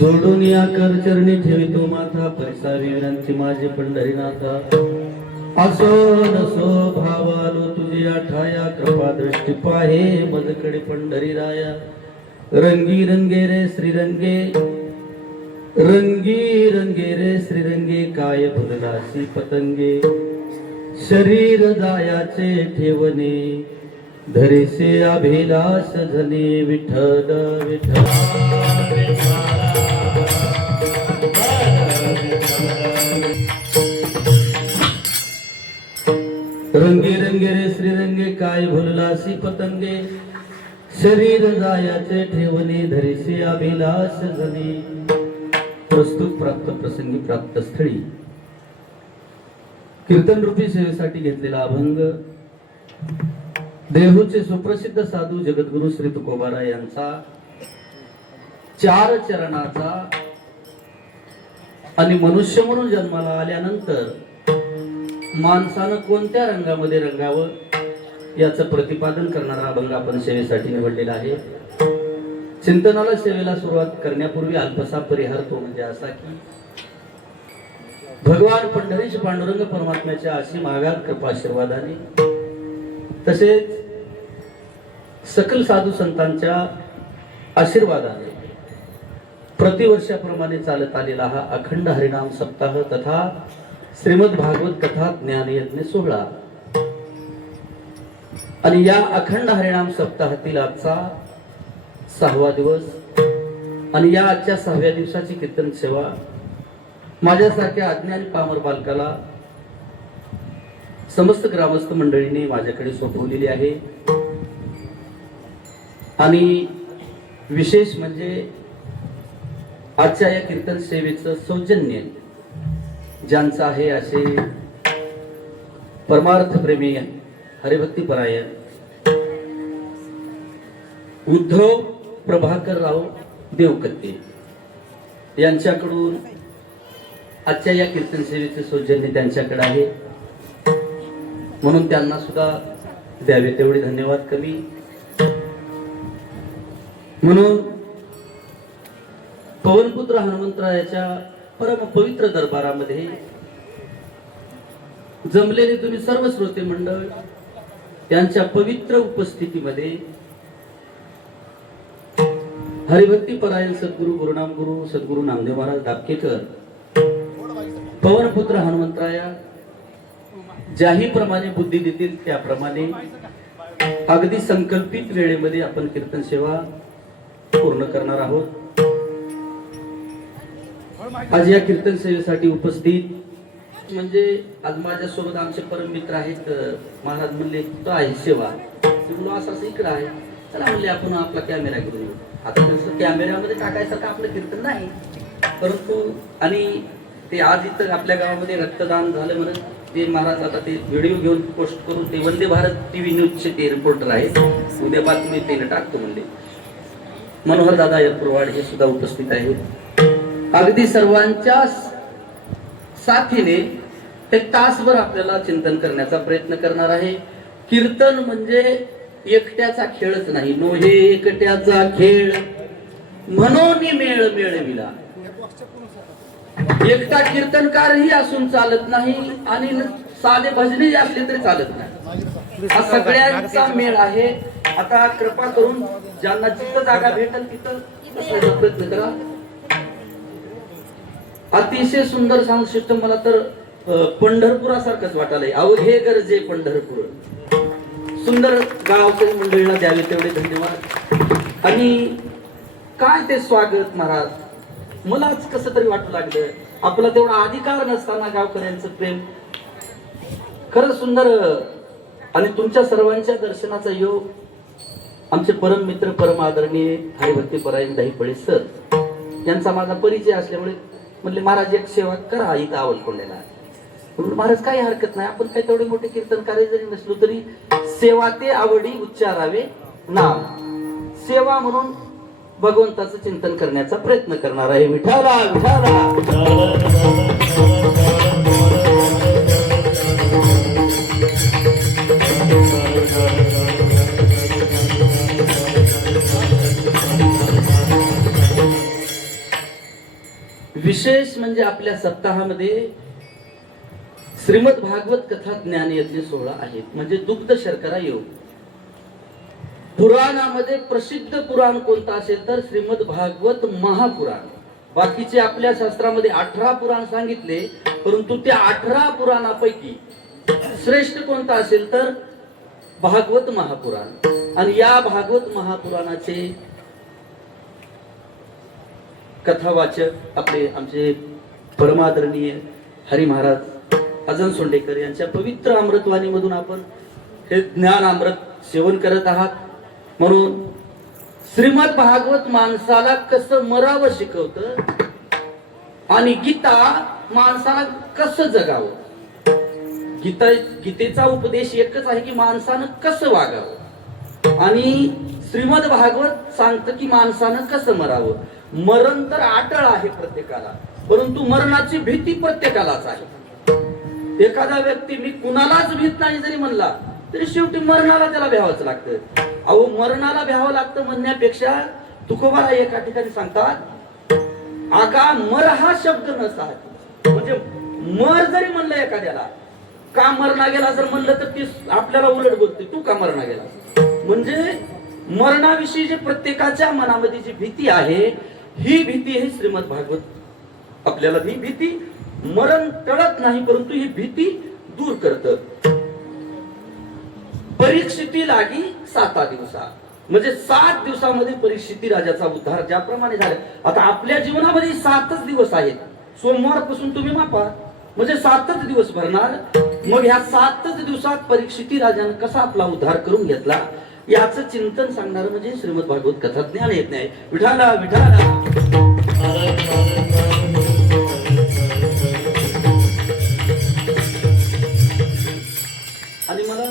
जोडून या कर चरणी ठेवितो माथा पैसावी विनंती माझे पंढरीनाथा असो नसो भावालो तुझी आठाया कृपा दृष्टी पाहे मजकडे पंढरी राया रंगी रंगे रे श्रीरंगे रंगी रंगे रे श्रीरंगे काय भुललासी पतंगे शरीर जायाचे ठेवणे धरीसे अभिलाष धने विठ्ठल विठ्ठल रंगे रंगे रे श्रीरंगे काय भुललासी पतंगे शरीर जायाचे ठेवणे धरीसे अभिलाष धने प्रस्तुत प्राप्त प्रसंगी प्राप्त स्थळी कीर्तन रूपी सेवेसाठी घेतलेला अभंग देहूचे सुप्रसिद्ध साधू जगद्गुरु श्री तुकोबाराय यांचा 4 चरणाचा आणि मनुष्य म्हणून जन्माला आल्यानंतर माणसानं कोणत्या रंगामध्ये रंगावं याचं प्रतिपादन करणारा अभंग आपण सेवेसाठी निवडलेला आहे. चिंतनाला सेवेला सुरुवात करण्यापूर्वी अल्पसा परिहार तो म्हणजे असा की भगवान पंढरीश पांडुरंग परमात्म्याच्या असीम आगाध कृपा आशीर्वादाने तसेच सकल साधू संतांच्या आशीर्वादाने प्रतिवर्षाप्रमाणे चालत आलेला हा अखंड हरिनाम सप्ताह तथा श्रीमद भागवत कथा ज्ञान यज्ञ सोहळा आणि या अखंड हरिनाम सप्ताहातील आजचा 6वा दिवस आणि या आजच्या 6व्या दिवसाची कीर्तन सेवा माझ्यासारख्या अज्ञानी पामर बालकाला समस्त ग्रामस्थ मंडळीने माझ्याकडे सोपवलेली आहे. आणि विशेष म्हणजे आजच्या या कीर्तन सेवेचं सौजन्य ज्यांचं आहे असे परमार्थ प्रेमी हरिभक्ती परायण उद्धव प्रभाकरराव देवकत्ते यांच्याकडून आजच्या या कीर्तन सेवेचे सौजन्य त्यांच्याकडे आहे म्हणून त्यांना सुद्धा द्यावे तेवढे धन्यवाद कमी. म्हणून पवनपुत्र हनुमंतरायाच्या परम पवित्र दरबारामध्ये जमलेले तुम्ही सर्व श्रोते मंडळ यांच्या पवित्र उपस्थितीमध्ये हरिभक्ती परायण सद्गुरु गुरुनाम गुरु सद्गुरु नामदेव महाराज दापकेकर पवनपुत्र हनुमंतराया ज्याही प्रमाणे बुद्धी देतील त्याप्रमाणे अगदी संकल्पित वेळेमध्ये आपण कीर्तन सेवा पूर्ण करणार आहोत. आज या कीर्तन सेवेसाठी उपस्थित म्हणजे आज माझ्यासोबत आमचे परम मित्र आहेत. महाराज म्हणले कुठं आहे सेवा असं इकडं आहे चला म्हणले आपण आपला कॅमेरा घेऊन येऊ. आता तसं कॅमेऱ्यामध्ये टाकायसारखं आपलं कीर्तन नाही परंतु आणि ते आज इथं आपल्या गावामध्ये रक्तदान झालं म्हणून ते महाराज आता ते व्हिडिओ घेऊन पोस्ट करून ते वंदे भारत टीव्ही न्यूजचे ते रिपोर्टर आहेत उद्या बातमी ते टाकतो म्हणले. मनोहर दादा यलपुरवाड हे सुद्धा उपस्थित आहेत. अगदी सर्वांच्या साथीने एक तासभर आपल्याला चिंतन करण्याचा प्रयत्न करणार आहे. कीर्तन म्हणजे एकट्याचा खेळच नाही. नो हे एकट्याचा खेळ म्हणून मेळ मेळविला. एकटा कीर्तनकारही असून चालत नाही आणि साधे भजने असले तरी चालत नाही. हा सगळ्यांचा मेळ आहे. आता कृपा करून ज्यांना जिथं जागा भेटेल तिथं बसायचा प्रयत्न करा. अतिशय सुंदर साऊंड सिस्टम. मला तर पंढरपुरासारखंच वाटायलंय. अवघे गरजे पंढरपूर. सुंदर गावकरी मंडळीला द्यावे तेवढे धन्यवाद. आणि काय ते स्वागत महाराज. मलाच कसं तरी वाटू लागलं. आपला तेवढा अधिकार नसताना गावकऱ्यांचं प्रेम खरं सुंदर. आणि तुमच्या सर्वांच्या दर्शनाचा योग आमचे परम मित्र परम आदरणीय हरिभक्ती परायण दहीपळे सर यांचा माझा परिचय असल्यामुळे म्हणले महाराज एक सेवा करा इथं आवलकोंड्याला. म्हणून महाराज काही हरकत नाही. आपण काही तेवढे मोठे कीर्तनकारी जरी नसलो तरी सेवा ते आवडी उच्चारावे नाम. सेवा म्हणून भगवंताचं चिंतन करण्याचा प्रयत्न करणार आहे. विठाला विठाला. विशेष म्हणजे आपल्या सप्ताहामध्ये श्रीमद भागवत कथा ज्ञान यज्ञ 16 आहेत. म्हणजे दुग्ध शर्करा योग. पुराणामध्ये प्रसिद्ध पुराण कोणतं असेल तर श्रीमद भागवत महापुराण. बाकीचे आपल्या शास्त्रामध्ये 18 पुराण सांगितले, परंतु त्या 18 पुराणापैकी श्रेष्ठ कोणतं असेल तर भागवत महापुराण. आणि या भागवत महापुराणाचे कथावाचक आपले आमचे परमादरणीय हरी महाराज अजन सोंडेकर यांच्या पवित्र अमृतवाणीमधून आपण हे ज्ञान अमृत सेवन करत आहात. म्हणून श्रीमद भागवत माणसाला कसं मरावं शिकवतं आणि गीता माणसाला कसं जगावं. गीतेचा उपदेश एकच आहे की माणसानं कसं वागावं. आणि श्रीमद भागवत सांगतं की माणसानं कसं मरावं. मरण तर अटळ आहे प्रत्येकाला, परंतु मरणाची भीती प्रत्येकालाच आहे. एखादा व्यक्ती मी कुणालाच भीत नाही जरी म्हणला तरी शेवटी मरणाला त्याला भ्यावंच लागतं. अहो मरणाला भ्यावं लागतं म्हणण्यापेक्षा तुकोबाराय एका ठिकाणी सांगतात आगा मर हा शब्द नसतात. म्हणजे मर जरी म्हणलं एखाद्याला का मरणा गेला जर म्हणलं तर ती आपल्याला उलट बोलते तू का मरणा गेला. म्हणजे मरणाविषयी जे प्रत्येकाच्या मनामध्ये जी भीती आहे ही भीती हे श्रीमद भागवत आपल्याला ही भीती मरण टळत नाही परंतु ही भीती दूर करत. परीक्षिती लागी 7 दिवसा. म्हणजे 7 दिवसामध्ये परीक्षिती राजाचा उद्धार ज्याप्रमाणे झाला. आता आपल्या जीवनामध्ये 7च दिवस आहेत. सोमवारपासून तुम्ही मापा म्हणजे 7च दिवस भरणार. मग ह्या 7च दिवसात परीक्षिती राजाने कसा आपला उद्धार करून घेतला याचं चिंतन सांगणार म्हणजे श्रीमद भागवत कथा ज्ञान येत नाही. विठाला विठाला. आणि मला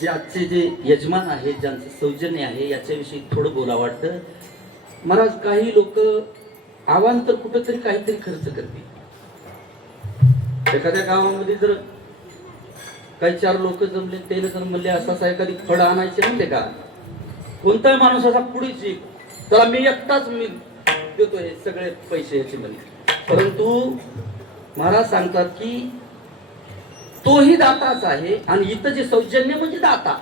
जे आजचे जे यजमान आहेत ज्यांचं सौजन्य आहे याच्याविषयी थोडं बोलावं वाटतं. महाराज काही लोक आवांतर कुठंतरी काहीतरी खर्च करतील. एखाद्या गावामध्ये जर काही 4 लोक जमले ते जर म्हणले असा एखादी फळ आणायचे म्हणले का कोणताही माणूस असा पुढेच येईल त्याला मी एकटाच मी देतो हे सगळे पैसे याचे म्हणजे. परंतु महाराज सांगतात की तोही दाताच आहे. आणि इथं जे सौजन्य म्हणजे दाता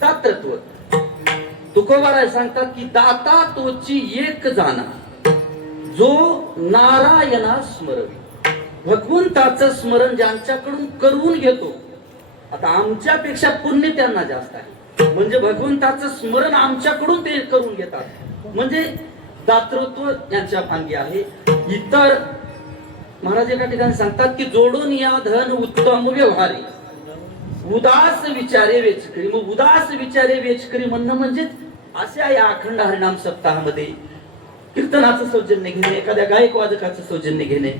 दातृत्व. तुकोबाराय सांगतात की दाता तोची एक जाणा जो नारायणा स्मरवी. भगवंताचं स्मरण ज्यांच्याकडून करून घेतो. आता आमच्यापेक्षा पुण्य त्यांना जास्त आहे. म्हणजे भगवंताचं स्मरण आमच्याकडून ते करून घेतात. म्हणजे दातृत्व यांच्या मागे आहे. इतर महाराज एका ठिकाणी सांगतात की जोडून या धन उत्तम व्यवहारी उदास विचारे वेचकरी. मग उदास विचारे वेचकरी म्हणणं म्हणजे अशा या अखंड हरिनाम सप्ताहामध्ये कीर्तनाचं सौजन्य घेणे एखाद्या गायक वादकाचं सौजन्य घेणे.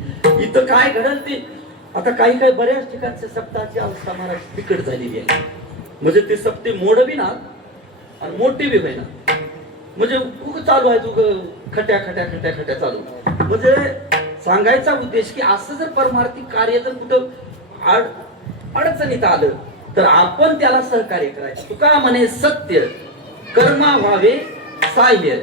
इथं काय घडल ते आता काही बऱ्याच ठिकाणच्या सप्ताहाची अवस्था महाराज बिकट झालेली आहे. म्हणजे ते सप्ते मोडवी ना आणि मोठे बी होईना. म्हणजे चालू आहे तू खट्या खट्या खट्या खट्या चालू. म्हणजे सांगायचा उद्देश की असं जर परमार्थिक कार्य जर कुठं अडचणीत आलं तर आपण त्याला सहकार्य करायचं. तुका म्हणे सत्य कर्मा व्हावे साह्य.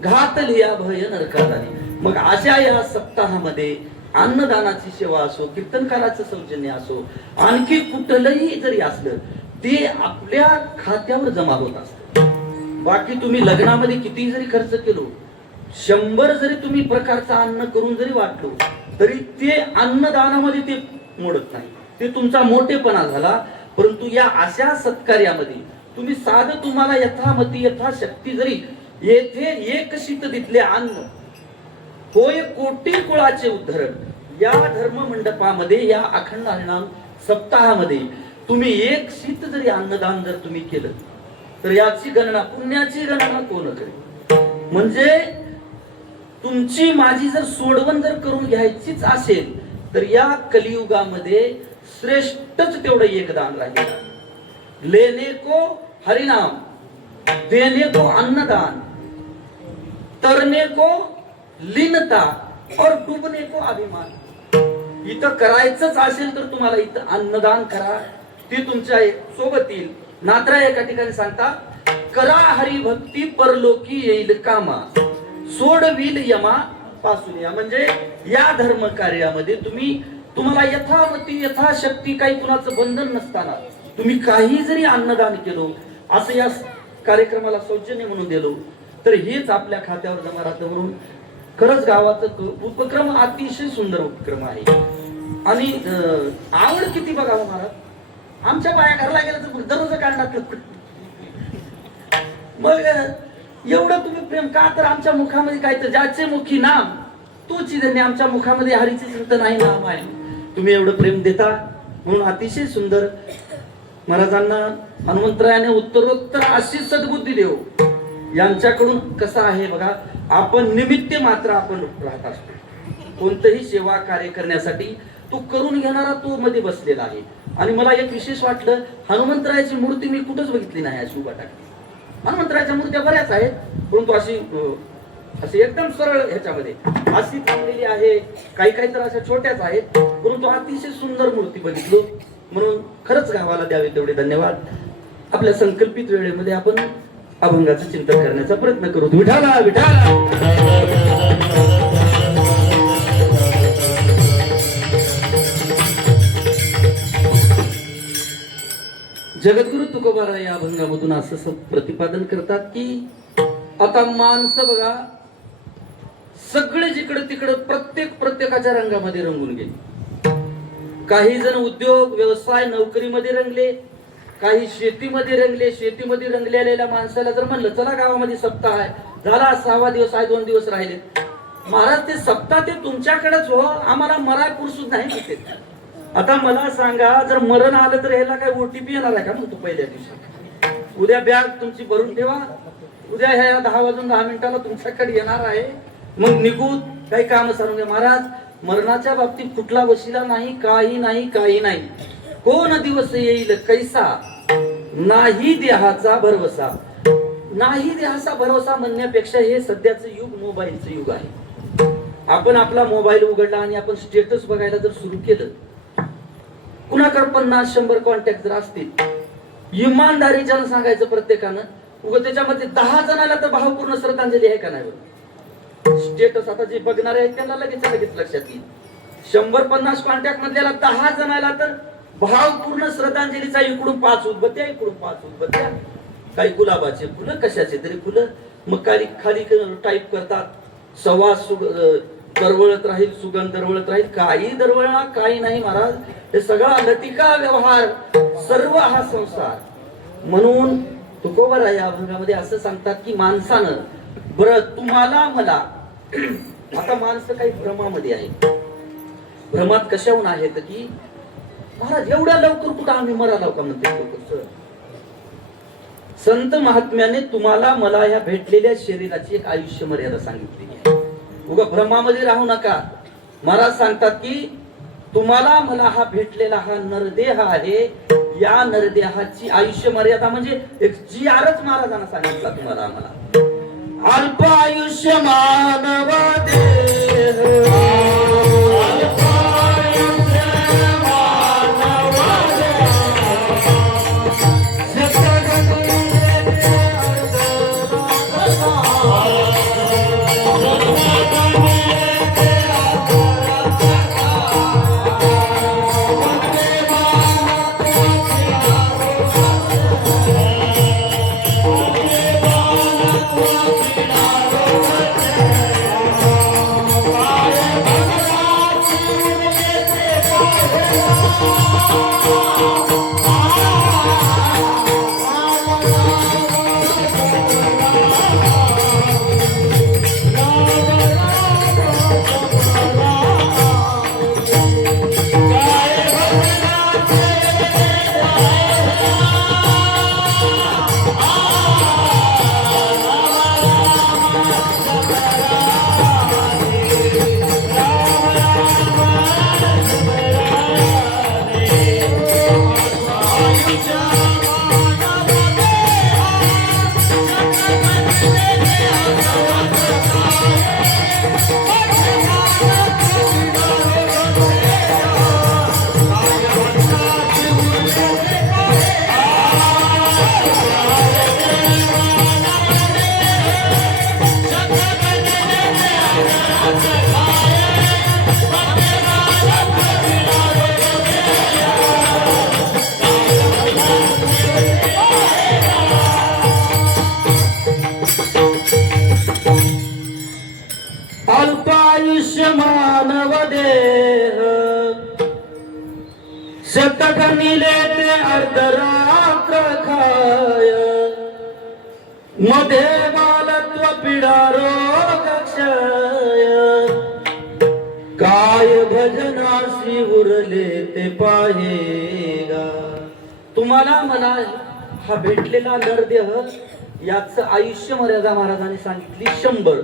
घातलिया भय नरकादानी. मग अशा या सप्ताहामध्ये अन्नदानाची सेवा असो, कीर्तनकाराचं सौजन्य असो, आणखी कुठलंही जरी असलं ते आपल्या खात्यावर जमा होत असतं. बाकी तुम्ही लग्नामध्ये किती जरी खर्च केलो, 100 जरी तुम्ही प्रकारचं अन्न करून जरी वाटलो तरी ते अन्नदानामध्ये ते मोडत नाही. ते तुमचा मोठेपणा झाला. परंतु या अशा सत्कार्यामध्ये तुम्ही साधं तुम्हाला यथामती यथाशक्ती जरी येथे एक शीत दिले अन्न होय कोटी कुळाचे उद्धरण, या धर्म मंडपामध्ये या अखंड हरिनाम सप्ताहामध्ये तुम्ही एक शीत जरी अन्नदान जर तुम्ही केलं तर याची गणना, पुण्याची गणना कोण करेल? म्हणजे तुमची माझी जर सोडवण जर करून घ्यायचीच असेल तर या कलियुगामध्ये श्रेष्ठच तेवढं एक दान राहील. लेने को हरिनाम, देने को अन्नदान, तरने को लीनता और डुबने को अभिमान. इथं करायचंच असेल तर तुम्हाला इथं अन्नदान करा, ते तुमच्या सोबत येईल. नात्रा एका ठिकाणी सांगता, करा हरिभक्ती परलोकी येईल कामा, सोडविल यमा पासून या. म्हणजे या धर्म कार्यामध्ये तुम्हाला यथामती यथाशक्ती काही कुणाचं बंधन नसताना तुम्ही काही जरी अन्नदान केलो, असं या कार्यक्रमाला सौजन्य म्हणून दिलो तर हेच आपल्या खात्यावर जमा राहतं. म्हणून खरंच गावाचा उपक्रम अतिशय सुंदर उपक्रम आहे. आणि आवड किती बघावं महाराज, आमच्या बाया घरला गेलं तर दररोज काढणार. मग एवढं तुम्ही प्रेम का? तर आमच्या मुखामध्ये काय, तर ज्याचे मुखी नाम तोची धन्य. आमच्या मुखामध्ये हरीचे चिंतन नाही, नाम आहे. तुम्ही एवढं प्रेम देता म्हणून अतिशय सुंदर. महाराजांना हनुमंतरायाने उत्तरोत्तर अशी सद्बुद्धी देव. यांच्याकडून कसं आहे बघा, आपण निमित्त मात्र आपण राहत असतो. कोणतंही सेवा कार्य करण्यासाठी तो करून घेणारा तो मध्ये बसलेला आहे. आणि मला एक विशेष वाटलं, हनुमंतरायाची मूर्ती मी कुठंच बघितली नाही अशी उभा टाकली. हनुमंतरायाच्या मूर्त्या बऱ्याच आहेत परंतु अशी एकदम सरळ ह्याच्यामध्ये अशी थांबलेली आहे. काही तर अशा छोट्याच आहेत परंतु अतिशय सुंदर मूर्ती बघितलो. म्हणून खरंच गावाला द्यावे तेवढे धन्यवाद. आपल्या संकल्पित वेळेमध्ये आपण अभंगाचं चिंतन करण्याचा प्रयत्न करू. विठाला विठाला. जगद्गुरु तुकोबाराय या अभंगामधून असं प्रतिपादन करतात की आता माणसं बघा सगळे जिकडे तिकडे प्रत्येकाच्या रंगामध्ये रंगून गेले. काही जण उद्योग व्यवसाय नोकरीमध्ये रंगले, काही शेतीमध्ये रंगले. शेतीमध्ये रंगलेल्या माणसाला जर म्हणलं चला गावामध्ये सप्ताह आहे, झाला 6वा दिवस आहे, 2 दिवस राहिले. महाराज ते सप्ताह ते तुमच्याकडेच हो, आम्हाला मरायपूर सुद्धा नाही माहिती. आता मला सांगा, जर मरण आलं तर ह्याला काय ओटीपी येणार आहे का? मग तू पहिल्या दिवशी उद्या बॅग तुमची भरून ठेवा, उद्या ह्या 10 वाजून 10 मिनिटाला तुमच्याकडे येणार आहे, मग निघून काही काम सांगून घ्या. महाराज मरणाच्या बाबतीत कुठला वशिला नाही, काही नाही, काही नाही. कोण दिवस येईल कैसा, नाही देहाचा भरवसा. नाही देहाचा भरवसा म्हणण्यापेक्षा हे सध्याचं युग मोबाईलचं युग आहे. आपण आपला मोबाईल उघडला आणि आपण स्टेटस बघायला जर सुरू केलं, कुणाकडे 50-100 कॉन्टॅक्ट जर असतील, इमानदारीच्यानं सांगायचं प्रत्येकानं, उगा त्याच्यामध्ये 10 जणाला तर भावपूर्ण श्रद्धांजली आहे का नाही? स्टेटस आता जे बघणारे आहेत त्यांना लगेच लक्षात येईल. 100-50 कॉन्टॅक्ट मधल्याला 10 जणाला तर भावपूर्ण श्रद्धांजलीचा इकडून 5 उदबत्त्या, इकडून 5 उदबत्त्या, काही गुलाबाचे फुलं, कशाचे तरी फुलं. मग खाली टाईप करतात, सवास दरवळत राहील, सुगंध दरवळत राहील. काही दरवळणार काही नाही महाराज, हे सगळा लतिका व्यवहार, सर्व हा संसार. म्हणून तुकोबाराय या अभंगामध्ये असं सांगतात की माणसानं बरं तुम्हाला मला आता माणसं काही भ्रमामध्ये आहेत. भ्रमात कशाहून आहेत की महाराज एवढ्या लवकर कुठं आम्ही मराला का म्हणते. संत महात्म्याने तुम्हाला मला ह्या भेटलेल्या शरीराची एक आयुष्य मर्यादा सांगितलेली आहे. उगा भ्रमामध्ये राहू नका. महाराज सांगतात की तुम्हाला मला हा भेटलेला हा नरदेह आहे, या नरदेहाची आयुष्य मर्यादा म्हणजे एक GRच महाराजांना सांगितला तुम्हाला आम्हाला. अल्प आयुष्य मानवा देह, अल्प आयुष्य मानवा देह, अल्पायुष्य मानव देह शतक निले अर्धरात्र खाय मध्ये बालत्व पीडा रोग क्षय काय भजनासी उरले ते पाहेगा. तुम्हाला मला हा भेटलेला नरदेह याच आयुष्य मर्यादा महाराजांनी सांगितली 100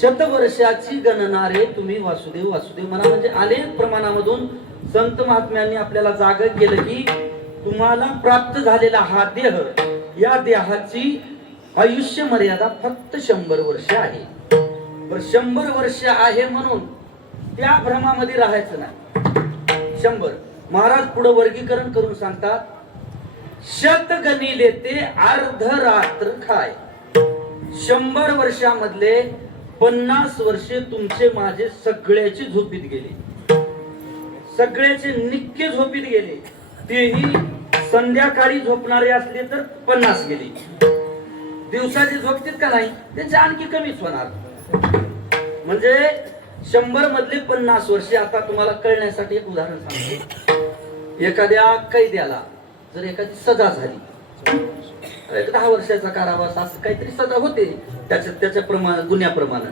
शतवर्षाची गणना रे तुम्ही वासुदेव वासुदेव म्हणा. म्हणजे अनेक प्रमाणामधून संत महात्म्यांनी आपल्याला जाग केलं की तुम्हाला प्राप्त झालेला हा देह या देहाची आयुष्य मर्यादा फक्त 100 वर्ष आहे. तर 100 वर्ष आहे म्हणून त्या भ्रमामध्ये राहायचं नाही. 100 महाराज पुढे वर्गीकरण करून सांगतात शत गणिले ते अर्धरात्र खाय. 100 वर्षामधले 50 वर्षे तुमचे माझे सगळ्याची झोपीत गेले. सगळ्याचे निक्के झोपीत गेले. तेही संध्याकाळी झोपणारे असले तर 50 गेले. दिवसाचे झोपतील का नाही त्यांचे आणखी कमीच होणार. म्हणजे 100 मधले 50 वर्षे. आता तुम्हाला कळण्यासाठी एक उदाहरण सांगतो. एखाद्या कैद्याला जर एखादी सजा झाली 10 वर्षाचा कारावास असं काहीतरी सजा होते त्याच्या गुन्ह्याप्रमाणे.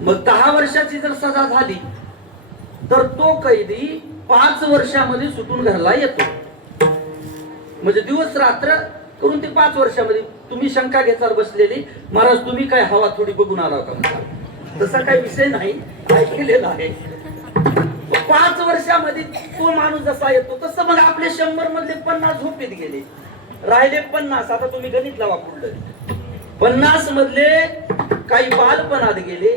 मग 10 वर्षाची जर सजा झाली तर तो कैदी 5 वर्षामध्ये सुटून घरला येतो. म्हणजे दिवस रात्र करून ते 5 वर्षामध्ये. तुम्ही शंका घेतार बसलेली महाराज तुम्ही काय हवा थोडी बघून आला का म्हणता. तसा काही विषय नाही ऐकलेला आहे. 5 वर्षामध्ये तो माणूस जसा येतो तसं मग आपले 100 मधले 50 झोपेत गेले. राहिले 50. आता तुम्ही गणित लावा पुढलं. 50 मधले काही बालपणात गेले,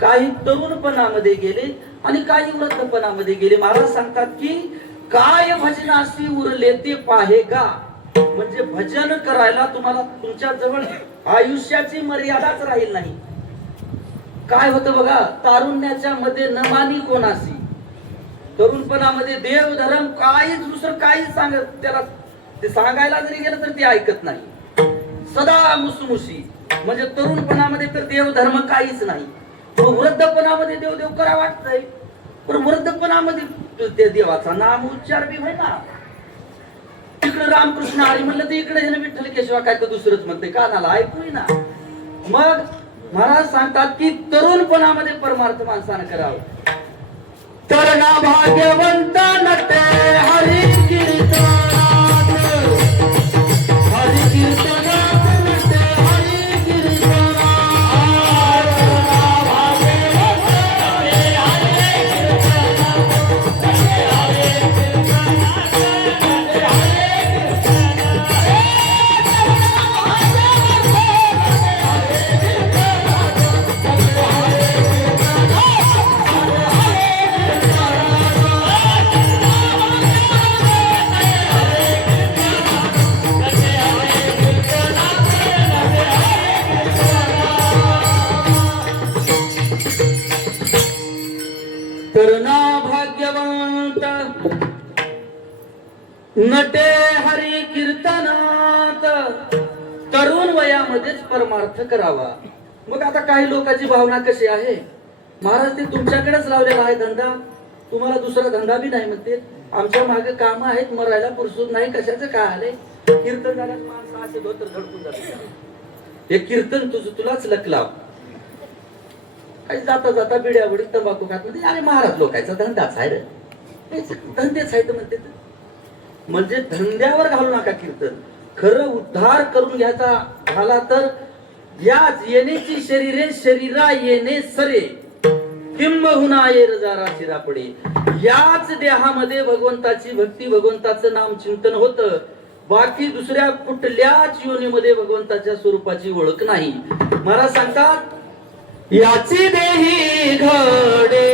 काही तरुणपणामध्ये गेले आणि काही वृद्धपणामध्ये गेले. महाराज सांगतात की काय भजनासी उरले ते पाहेगा. म्हणजे भजन करायला तुम्हाला तुमच्या जवळ आयुष्याची मर्यादाच राहील नाही. काय होतं बघा, तारुण्याच्या मध्ये न मानी कोणासी, तरुणपणामध्ये देव धर्म काहीच दुसरं काही सांगत त्याला ते सांगायला जरी गेलं तर ते ऐकत नाही. सदा मुसमुशी. म्हणजे तरुणपणामध्ये तर देव धर्म काहीच नाही. वृद्धपणामध्ये देव देव करा वाटतंय पण वृद्धपणामध्ये ते देवाचा नाम उच्चार बी होईना. तिकडे रामकृष्ण हरी म्हणलं तर इकडे विठ्ठल केशवा काय तर दुसरंच म्हणते कानाला ऐकू ना. मग महाराज सांगतात की तरुणपणामध्ये परमार्थ माणसानं करावं. तरणा भाग्यवंत नटे हरी कीर्तनात, हरी कीर्तनात नटे हरी कीर्तनात. तरणा भाग्यवंत नटे हरी कीर्तनात. तरुण वयामध्येच परमार्थ करावा. मग आता काही लोकांची भावना कशी आहे, महाराज ते तुमच्याकडेच लावलेला आहे धंदा, तुम्हाला दुसरा धंदा बी नाही म्हणते. आमच्या मागे काम आहेत, मरायला पुरसून नाही. कशाचं काय आले, कीर्तन झाल्यास माणसं असे धोतर धडकून जाते. हे कीर्तन तुलाच लकलाव. काही जाता जाता बिड्यावडी तंबाखू खात म्हणजे अरे महाराज लोकांचा धंदाच आहे रे, धंदेच आहे तर म्हणते. म्हणजे धंद्यावर घालू नका कीर्तन. खरं उद्धार करून घ्यायचा झाला तर याच येण्याची शरीरे शरीरा येणे सरे किंबहुना येर जरा शिरापडे. याच देहामध्ये भगवंताची भक्ती भगवंताचं नाम चिंतन होतं. बाकी दुसऱ्या कुठल्याच योनीमध्ये भगवंताच्या स्वरूपाची ओळख नाही. महाराज सांगतात याची देही घडे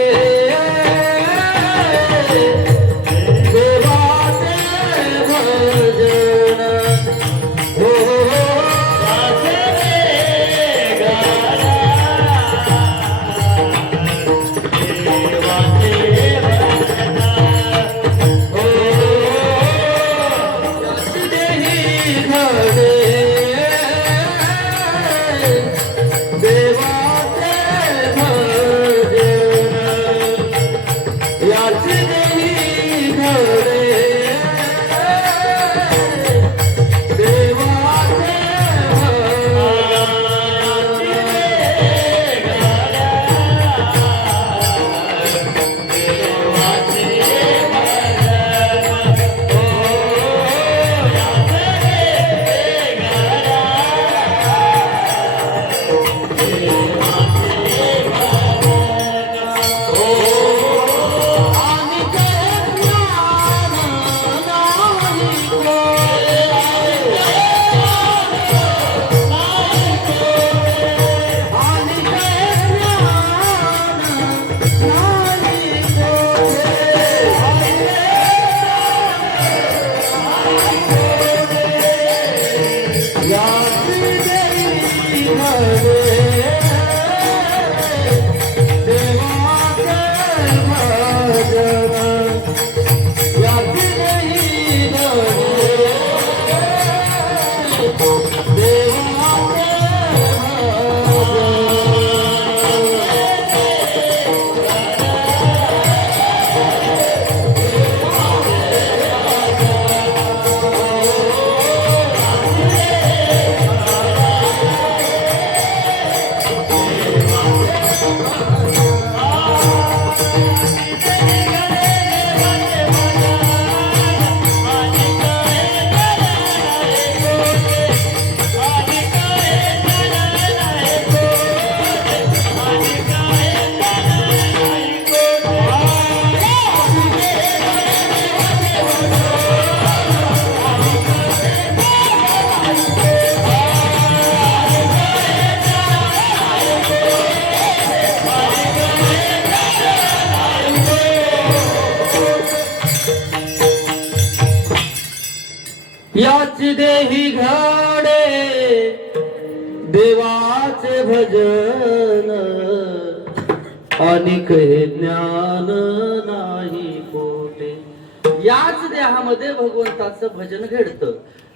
याची देही घडे देवाचे भजन अनिक हे ज्ञान नाही पोटे. याच देहामध्ये भगवंताचं भजन घडतं.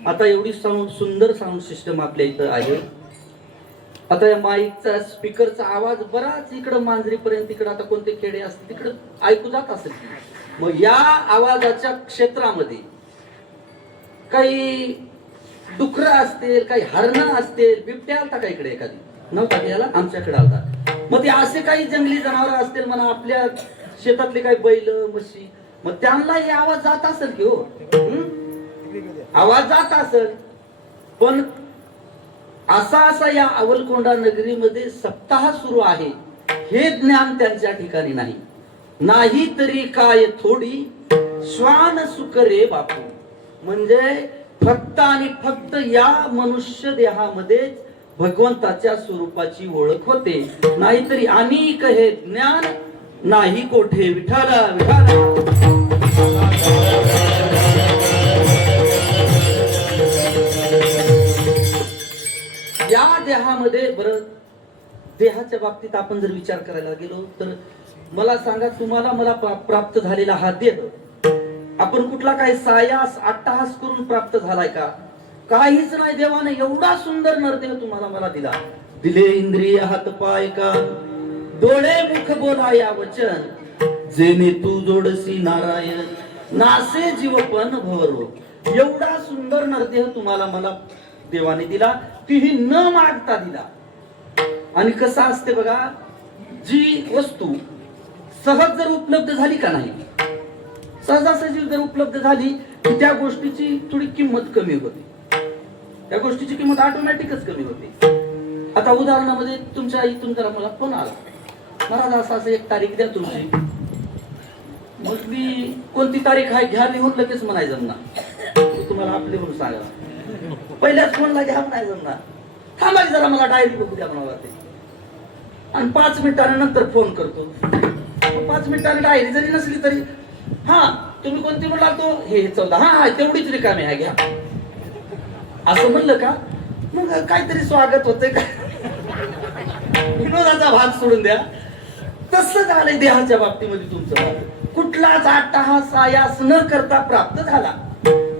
आता एवढी सुंदर साऊंड सिस्टम आपल्या इथं आहे. आता या माईकचा स्पीकरचा आवाज बराच इकडं मांजरीपर्यंत इकडं आता कोणते खेडे असतील तिकडं ऐकू जात असेल. मग या आवाजाच्या क्षेत्रामध्ये काही डुकरं असतील, काही हरणं असतील, बिबट्या आलता का इकडे एखादी नव्हता याला आमच्याकडे आलता. मग ते असे काही जंगली जनावर असतील म्हणा आपल्या शेतातले काही बैल म्हशी, मग त्यांना हे आवाज जात असेल की हो, आवाज जात असेल. पण असा या अवलकोंडा नगरीमध्ये सप्ताह सुरू आहे हे ज्ञान त्यांच्या ठिकाणी नाही. नाही तरी काय थोडी श्वान सुकरे बापू. म्हणजे फक्त आणि फक्त या मनुष्य देहामध्ये भगवंताच्या स्वरूपाची ओळख होते. नाहीतरी अनेक हे ज्ञान नाही कोठे विठाला विठाला. या देहामध्ये बरं देहाच्या बाबतीत आपण जर विचार करायला गेलो तर मला सांगा तुम्हाला मला प्राप्त झालेला हा देह आपण कुठला काही सायास अट्टहास करून प्राप्त झालाय का? काहीच नाही. देवाने एवढा सुंदर नरदेह तुम्हाला मला दिला. दिले इंद्रिय हात पाय कान डोळे मुख बोलाया वचन जेने तू जोडसी नारायण नासे जीवपण भवरो. एवढा सुंदर नरदेह तुम्हाला मला देवाने दिला, तीही न मागता दिला. आणि कसं असते बघा, जी वस्तू सहज जर उपलब्ध झाली का नाही, सहजासहजी जर उपलब्ध झाली की त्या गोष्टीची थोडी किंमत कमी होते. त्या गोष्टीची किंमत ऑटोमॅटिकच कमी होते. आता उदाहरणामध्ये तुमच्या इथून जरा मला फोन आला, महाराज असं असं एक तारीख द्या तुमची. मग मी कोणती तारीख आहे घ्या लिहून लगेच म्हणायचं जमणार, तुम्हाला आपले म्हणून सांगा. पहिल्याच फोनला घ्या म्हणायचं जमणार, थांबायचं जरा मला डायरी बघू द्या म्हणावं लागते. आणि 5 मिनिटांनंतर फोन करतो. 5 मिनिटांनी डायरी जरी नसली तरी हा तुम्ही कोणती म्हणला तो हे 14 हा तेवढीच रिकामी आहे घ्या असं म्हणलं का मग काहीतरी स्वागत होतंय का. विनोदाचा भाग सोडून द्या. तसं झालंय देहाच्या बाबतीमध्ये तुमचं. कुठलाच अट्टहास आयास न करता प्राप्त झाला.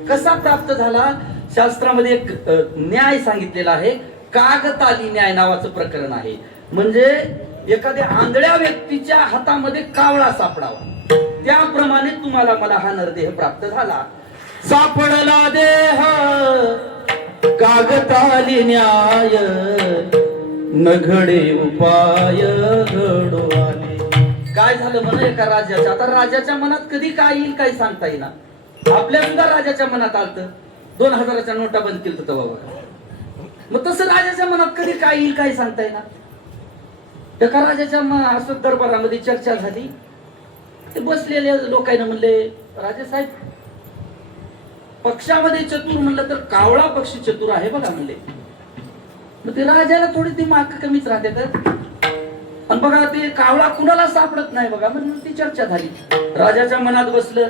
कसा प्राप्त झाला? शास्त्रामध्ये एक न्याय सांगितलेला आहे. कागताली न्याय नावाचं प्रकरण आहे. म्हणजे एखाद्या आंधळ्या व्यक्तीच्या हातामध्ये कावळा सापडावा, त्याप्रमाणे तुम्हाला मला हा नरदेह प्राप्त झाला. सापडला देह कागताली न्याय, नघडे उपाय घडो आले. काय झालं म्हणे एका राजाच्या. आता राजाच्या मनात कधी काय येईल काही सांगता येईना. आपल्या सुद्धा राजाच्या मनात आलत 2000च्या नोटा बंद केलं तर बाबा. मग तसं राजाच्या मनात कधी काय येईल काही सांगता येईना. एका राजाच्या असं दरबारामध्ये चर्चा झाली. ते बसलेल्या लोकांना म्हणले, राजे साहेब पक्षामध्ये चतुर म्हणलं तर कावळा पक्षी चतुर आहे बघा म्हणले. मग ते राजाला थोडी ती मार्क कमीच राहते तर. आणि बघा ते कावळा कुणाला सापडत नाही बघा म्हणून ती चर्चा झाली. राजाच्या मनात बसलं.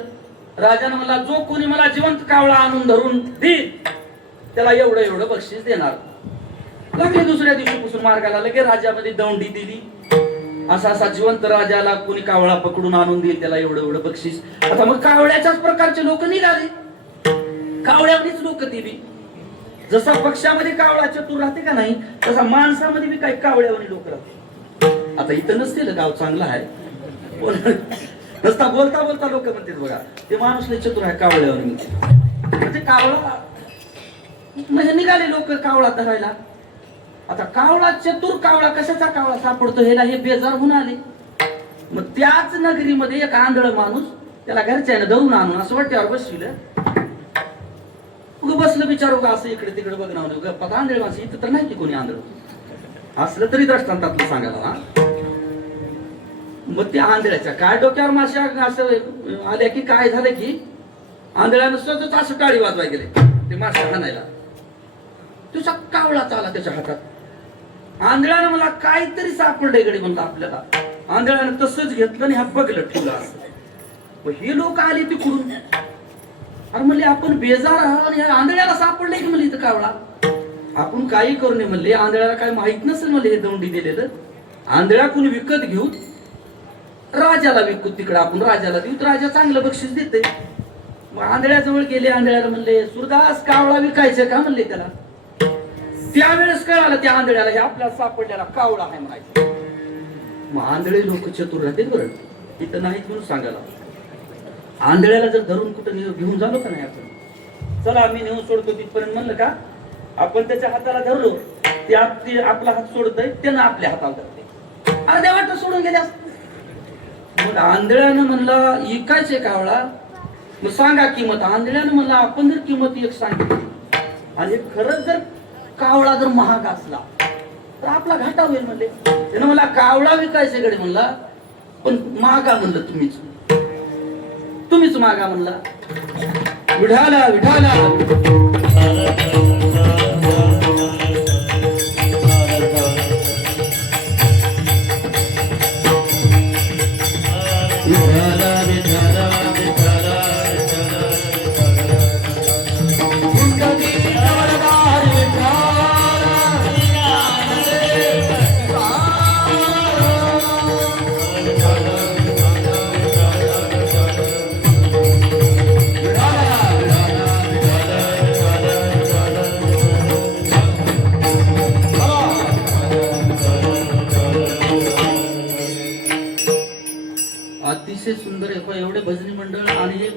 राजाने म्हणला, जो कोणी मला जिवंत कावळा आणून धरून देईल त्याला एवढं एवढं बक्षीस देणार. लगे दुसऱ्या दिवशीपासून मार्गाला लगे राजामध्ये दौंडी दिली. असा असा जिवंत राजाला कोणी कावळा पकडून आणून देईल त्याला एवढं एवढं बक्षीस. आता मग कावळ्याच्याच प्रकारचे लोक निघाले. कावळ्यावरीच लोक दिली. जसा पक्षामध्ये कावळा चतुर राहते का नाही तसा माणसामध्ये बी काही कावळ्यावरी लोक राहते. आता इथं नसतील गाव चांगलं आहे नसता बोलता बोलता लोक म्हणतात बघा ते माणूस लय चतुर आहे कावळ्यावर. म्हणजे कावळा म्हणजे निघाले लोक कावळा धरायला. आता कावळा चतुर कावळा कशाचा कावळा सापडतो हे बेजार होऊन आले. मग त्याच नगरीमध्ये एक आंधळ माणूस त्याला घरच्याने धरून आणून असं वाट्यावर बसविलं. बसलं विचारू का असं इकडे तिकडे बघणार गप्पा. आंधळ माणसं इथं तर नाही की कोणी आंधळ असलं तरी दृष्टांतातलं सांगायला. मग त्या आंधळ्याच्या काय डोक्यावर माशा असं आल्या की काय झालं की आंधळ्यानं स्वतःच असं टाळी वाजवाय गेले ते माशा हाणायला. तुझा कावळा चाला त्याच्या हातात. आंधळ्यानं मला काहीतरी सापडलं इकडे म्हणलं आपल्याला. आंधळ्यानं तसंच घेतलं आणि हा बघलं ठेवलं असं. ही लोक आली तिकडून. अरे म्हणले आपण बेजार आहात आणि आंधळ्याला सापडले की म्हणले इथं कावळा. आपण काही करू नये म्हणले. आंधळ्याला काय माहित नसेल म्हणले हे दौंडी दिलेलं. आंधळ्या कोणी विकत घेऊ राजाला विकू तिकडे आपण राजाला देऊ राजा चांगलं बक्षीस देते. मग आंधळ्याजवळ गेले. आंधळ्याला म्हणले सुरदास कावळा विकायचं का म्हणले त्याला. त्यावेळेस कळालं त्या आंधळ्याला हे आपल्याला सापडलेला कावळा आहे म्हणायचं. मग आंधळे लोक चतुर राहते बरं इथं नाहीत म्हणून सांगायला. आंधळ्याला जर धरून कुठं घेऊन झालो का नाही आपण चला आम्ही नेऊन सोडतो तिथपर्यंत म्हणलं का आपण त्याच्या हाताला धरलो ते आपला हात सोडतय त्यानं आपल्या हाताला धरते. अर्ध्या वाटत सोडून गेल्या. मग आंधळ्यानं म्हणलं इकायचे कावळा मग सांगा किंमत. आंधळ्यानं म्हणलं आपण जर किंमत एक सांगितली आणि खरंच जर कावळा जर महाग असला तर आपला घाटा होईल म्हणले. त्यानं मला कावळा विकायचे कडे म्हणला पण मागा म्हणलं तुम्हीच मागा म्हणला. विठाला विठाला अतिशय सुंदर आहे. एवढे भजनी मंडळ आणि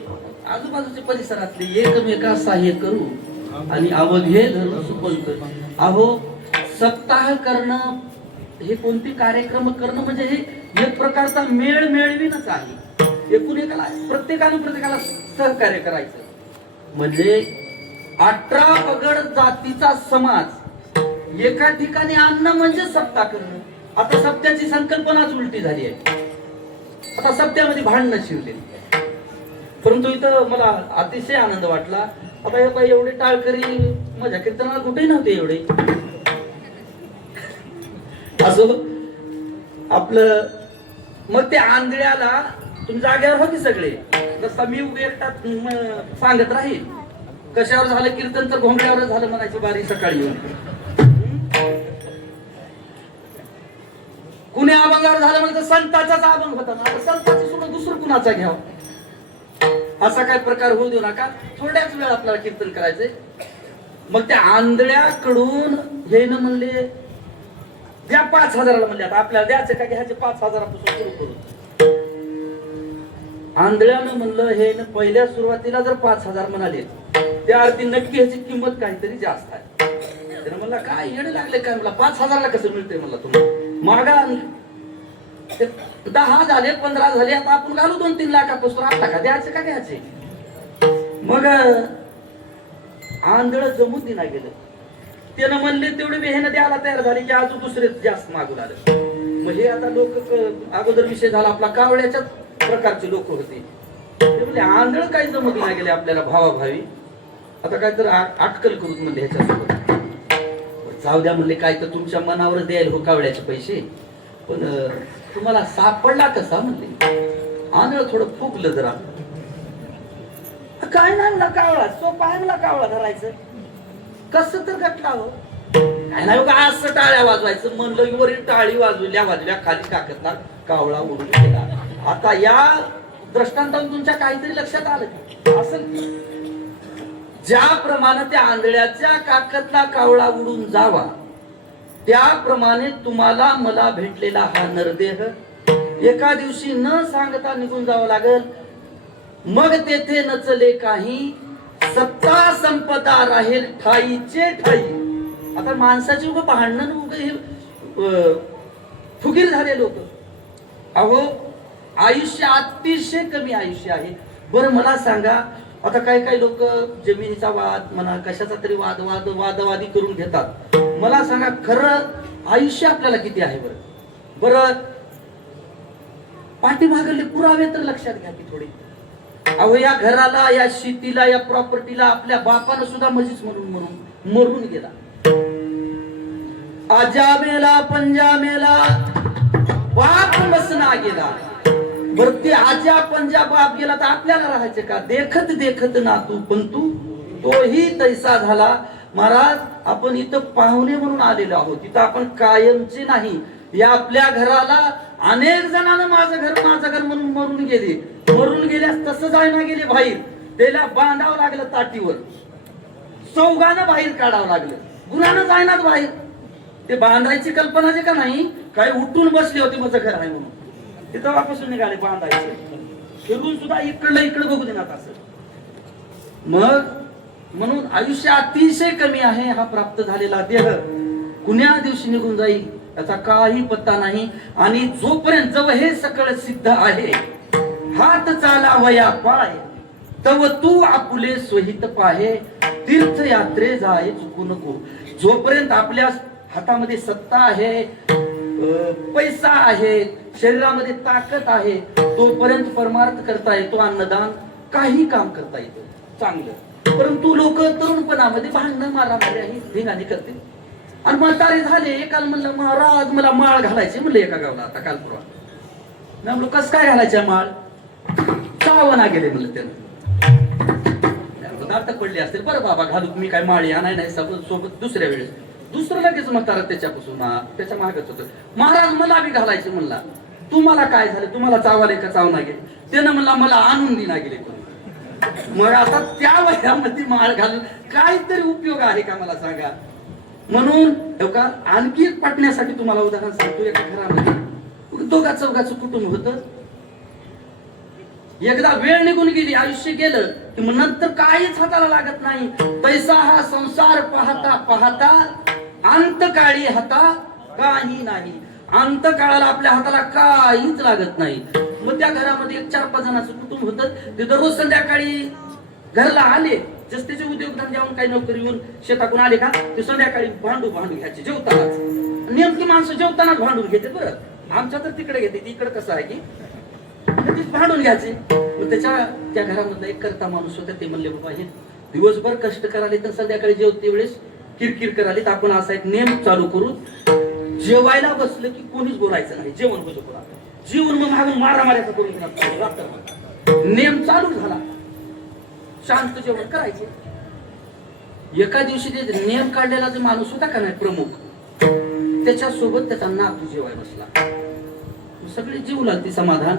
आजूबाजूच्या परिसरातले एकमेका सहाय्य करू आणि अवघे धरून सुपल करू. अहो सप्ताह करणं हे कोणते कार्यक्रम करणं म्हणजे हे एक प्रकारचा मेळ मेळवीनच आहे. एकूण एकाला प्रत्येकाला सहकार्य करायचं. म्हणजे 18 पगड जातीचा समाज एका ठिकाणी आणणं म्हणजे सप्ताह करणं. आता सप्त्याची संकल्पनाच उलटी झाली आहे. आता सप्त्यामध्ये भांडणं शिरले. परंतु इथं मला अतिशय आनंद वाटला. आता हे काही एवढे टाळकरी माझ्या कीर्तनाला कुठेही नव्हते एवढे. असो आपलं मग ते आंधळ्याला तुम्ही जाग्यावर हो की सगळे, जसा मी उभे एकटा सांगत राहील. कशावर झालं कीर्तन तर घोंगड्यावर झालं म्हणायची बारी सकाळी येऊन. कुणी अभंगावर झालं म्हणजे संताचाच अभंग होता ना. संताचं सोडून दुसरं कुणाचा घ्यावं असा काय प्रकार होऊ देऊ नका. थोड्याच वेळ आपल्याला कीर्तन करायचंय. मग त्या आंधळ्याकडून हे न म्हणले द्या 5,000 म्हणले. आता आपल्याला द्यायचं का घ्यायचे 5,000पासून सुरू करू. आंधळ्यानं म्हणलं हे न पहिल्या सुरुवातीला जर 5,000 म्हणाले त्या अर्थी नक्की ह्याची किंमत काहीतरी जास्त आहे. त्यानं म्हणला काय येणे लागले काय, मला 5,000ला कसं मिळतंय म्हणला तुम्हाला. मागा 10 झाले 15 झाले, आता आपण घालू 2-3 लाखापासून. आता का द्यायचं का घ्यायचे. मग आंधळ जमून दिना गेलं. त्यानं म्हणले तेवढे बेहेनं द्यायला तयार झाले की अजून दुसरे जास्त मागू लागले. मग हे आता लोक अगोदर विषय झाला आपला कावळ्याच्याच प्रकारचे लोक होते. ते म्हणले आंधळ काही जमत दिना गेले आपल्याला भावाभावी. आता काय तर अटकल करू म्हणले ह्याच्यासोबत. जाऊ द्या म्हणले काय तर तुमच्या मनावर द्यायला हो कावळ्याचे पैसे, पण तुम्हाला सापडला कसा म्हणले. आंधळ थोडं फुगलं जरा. काय नाही मला कावळा सोपा आहे, मला कावळा धरायचं कसं तर गटला हो. काय नाही का असं टाळ्या वाजवायचं म्हणलं वरील टाळी वाजवल्या खाली काकतला कावळा उडून गेला. आता या दृष्टांतातून तुमच्या काहीतरी लक्षात आलं असं. ज्याप्रमाणे त्या आंधळ्याच्या काकतला कावळा उडून जावा त्याप्रमाणे तुम्हाला मला भेटलेला हा नरदेह एका दिवशी न सांगता निघून जावं लागल. मग तेथे नचले काही, सत्ता संपदा राहील ठाईचे ठाई. आता माणसाची उग भांडण उग फुगीर झाले लोक. अहो आयुष्य अतिशय कमी आयुष्य आहे. बरं मला सांगा, आता काही लोक जमिनीचा वाद म्हणा कशाचा तरी वादवादी करून घेतात. मला सांगा खरं आयुष्य आपल्याला किती आहे बरं पाठीमागले पुरावे तर लक्षात घ्या की थोडे. अहो या घराला, या शेतीला, या प्रॉपर्टीला आपल्या बापानं सुद्धा मजीच मरून गेला. आजा मेला पंजा मेला बाप मसना गेला. बरं ते आजा पंजा बाप गेला तर आपल्याला राहायचे का. देखत देखत ना तू पण तोही तैसा झाला. महाराज आपण इथं पाहुणे म्हणून आलेलो आहोत. इथं आपण कायमचे नाही. या आपल्या घराला अनेक जणांना माझं घर म्हणून मरून गेल्यास तसं जायना गेले बाहेर. त्याला बांधावं लागलं ताटीवर, चौघानं बाहेर काढावं लागलं. गुन्हानं जायनाच बाहेर. ते बांधायची कल्पना जे का नाही काही उठून बसले होते माझं घर आहे म्हणून. ते तेव्हापासून निघाले बांधायचे. फिरून सुद्धा इकडं बघू देणार असं. मग म्हणून आयुष्य अतिशय कमी आहे. हा प्राप्त झालेला देह कुण्या दिवशी निघून जाईल याचा काही पत्ता नाही. आणि जोपर्यंत जव हे सकळ सिद्ध आहे, हात चालावया पाय तव तू आपुले स्वहित पाहे. तीर्थयात्रे जाय चुकू नको. जोपर्यंत आपल्या हातामध्ये सत्ता आहे, पैसा आहे, शरीरामध्ये ताकद आहे, तोपर्यंत परमार्थ करता येतो. अन्नदान काही काम करता येतं चांगलं. परंतु लोक तरुणपणामध्ये भांडणं मारामारी ही धिंगाणी करते. आणि म्हातारे झाले. काल म्हणलं महाराज मला माळ घालायची म्हणलं एका गावला. आता काल परवा म्हणलं कस काय घालायच्या माळ. चावना गेले म्हणलं त्यानं. नाटक पडले असतील. बरं बाबा घालू मी काय माळी आणाय नाही सोबत. दुसऱ्या वेळेस दुसरं लगेच म्हातारा त्याच्यापासून त्याच्या मागच होतं. महाराज मला बी घालायचे म्हणला. तुम्हाला काय झालं, तुम्हाला चावाले का चावना गेले. त्यानं म्हणला मला आणून दिना गेले कोणी. मग आता त्या वयामध्ये माळ घालून काहीतरी उपयोग आहे का मला सांगा. म्हणून का आणखी पटण्यासाठी तुम्हाला उदाहरण सांगतो. एका घरामध्ये दोघा चौघाचं कुटुंब होतं. एकदा वेळ निघून गेली, आयुष्य गेलं की मग नंतर काहीच हाताला लागत नाही. तैसा हा संसार पाहता पाहता अंतकाळी हाता काही नाही. अंतकाळाला आपल्या हाताला काहीच लागत नाही. मग त्या घरामध्ये 1-4-5 जणांचं कुटुंब होतं. ते दररोज संध्याकाळी घरला आले, जस त्याचे उद्योगधंद्याहून काही नोकरी येऊन शेतातून आले का ते संध्याकाळी भांडू घ्यायचे जेवतानाच. नेमकी माणसं जेवतानाच भांडून घेते. बरं आमच्या तर तिकडे घेते, इकडे कसं आहे की भांडून घ्यायचे. त्या घरामधला एक करता माणूस होता. ते म्हणले बाबा हे दिवसभर कष्ट कराले तर संध्याकाळी जेवते वेळेस किरकिर कराले, तर आपण असा एक नेम चालू करू, जेवायला बसलं की कोणीच बोलायचं नाही, जेवण होतं कोणा जीवन मग मागून मारामाऱ्याचा करून नेम चालू झाला. शांत जेवण करायचे. एका दिवशी ते नेम काढलेला जो माणूस होता का नाही प्रमुख, त्याच्यासोबत त्याचा नातू जेवाय बसला. सगळे जीव लागते समाधान.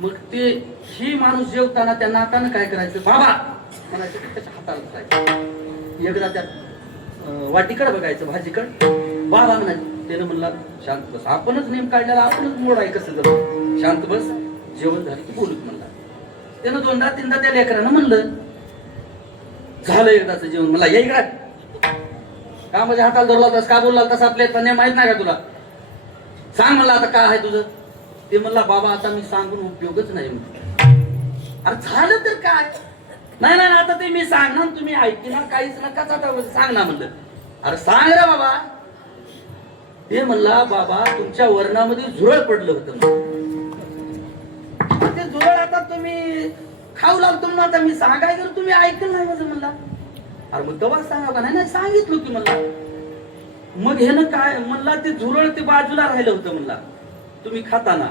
मग ते ही माणूस जेवताना त्या नातानं काय करायचं, बाबा म्हणायचं की त्याच्या हाताला जायचं. एकदा त्या वाटीकडे बघायचं भाजीकडे, बाबा म्हणायचं. त्यानं म्हणला शांत बस, आपणच नेम काढलेला आपणच मोड आहे, कसं जर शांत बस, जेवण झालं की बोलूच म्हणला. त्यानं दोनदा तीनदा त्या लेकरानं म्हणलं झालं एकदाच जेवण. मला या इकडे का माझ्या हाताला धरला होतास, का बोलला होतास, आपल्या नेम माहित नाही का तुला, सांग मला आता काय आहे तुझं. ते म्हणला बाबा आता मी सांगून उपयोगच नाही. अरे झालं तर काय, नाही नाही आता ते मी सांगणार तुम्ही ऐकणार काहीच नका, आता सांग ना म्हणलं. अरे सांग रे बाबा. ते म्हणला बाबा तुमच्या वर्णामध्ये झुरळ पडलं होतं. ते झुरळ आता तुम्ही खाऊ लागतो म्हणून आता मी सांगायचं तुम्ही ऐकलं नाही माझं म्हणला. अरे मग तेव्हा सांगा का, नाही सांगितलं की म्हणला. मग हे ना काय म्हणला, ते झुरळ ते बाजूला राहिलं होतं म्हणला, तुम्ही खाताना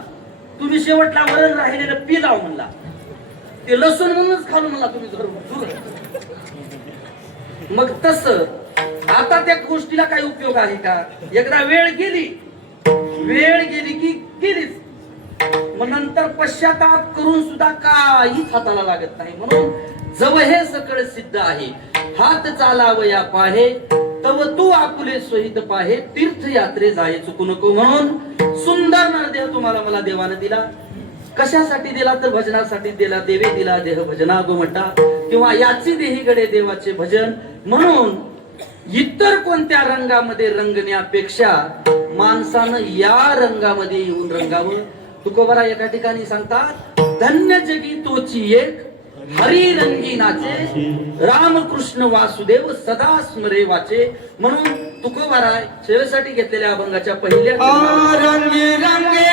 तुम्ही शेवटला वरण राहिलेलं पी लाव म्हणला, ते लसूण म्हणूनच खालो म्हणला तुम्ही झुरळ. मग तस आता त्या गोष्टीला काही उपयोग आहे का. एकदा वेळ गेली की गेलीच. मग नंतर पश्चाताप करून सुद्धा काहीच हाताला लागत नाही. म्हणून जव हे सकळ सिद्ध आहे, हात चालावया पाहे, तव तू आपुले सोहित पाहे, तीर्थयात्रे जाये चुकू नको. म्हणून सुंदर नरदेह तुम्हाला मला देवानं दिला. कशासाठी दिला तर भजनासाठी दिला. देवे दिला देह भजना गोमटा, किंवा याची देहीकडे देवाचे भजन. म्हणून इतर कोणत्या रंगामध्ये रंगण्यापेक्षा माणसानं या रंगामध्ये येऊन रंगावं. तुकोबारा एका ठिकाणी सांगतात, धन्य जगी तोची एक, हरी रंगी नाचे, रामकृष्ण वासुदेव सदा स्मरे वाचे. म्हणून तुकोबारा सेवेसाठी घेतलेल्या अभंगाच्या पहिल्या रंगी रंगे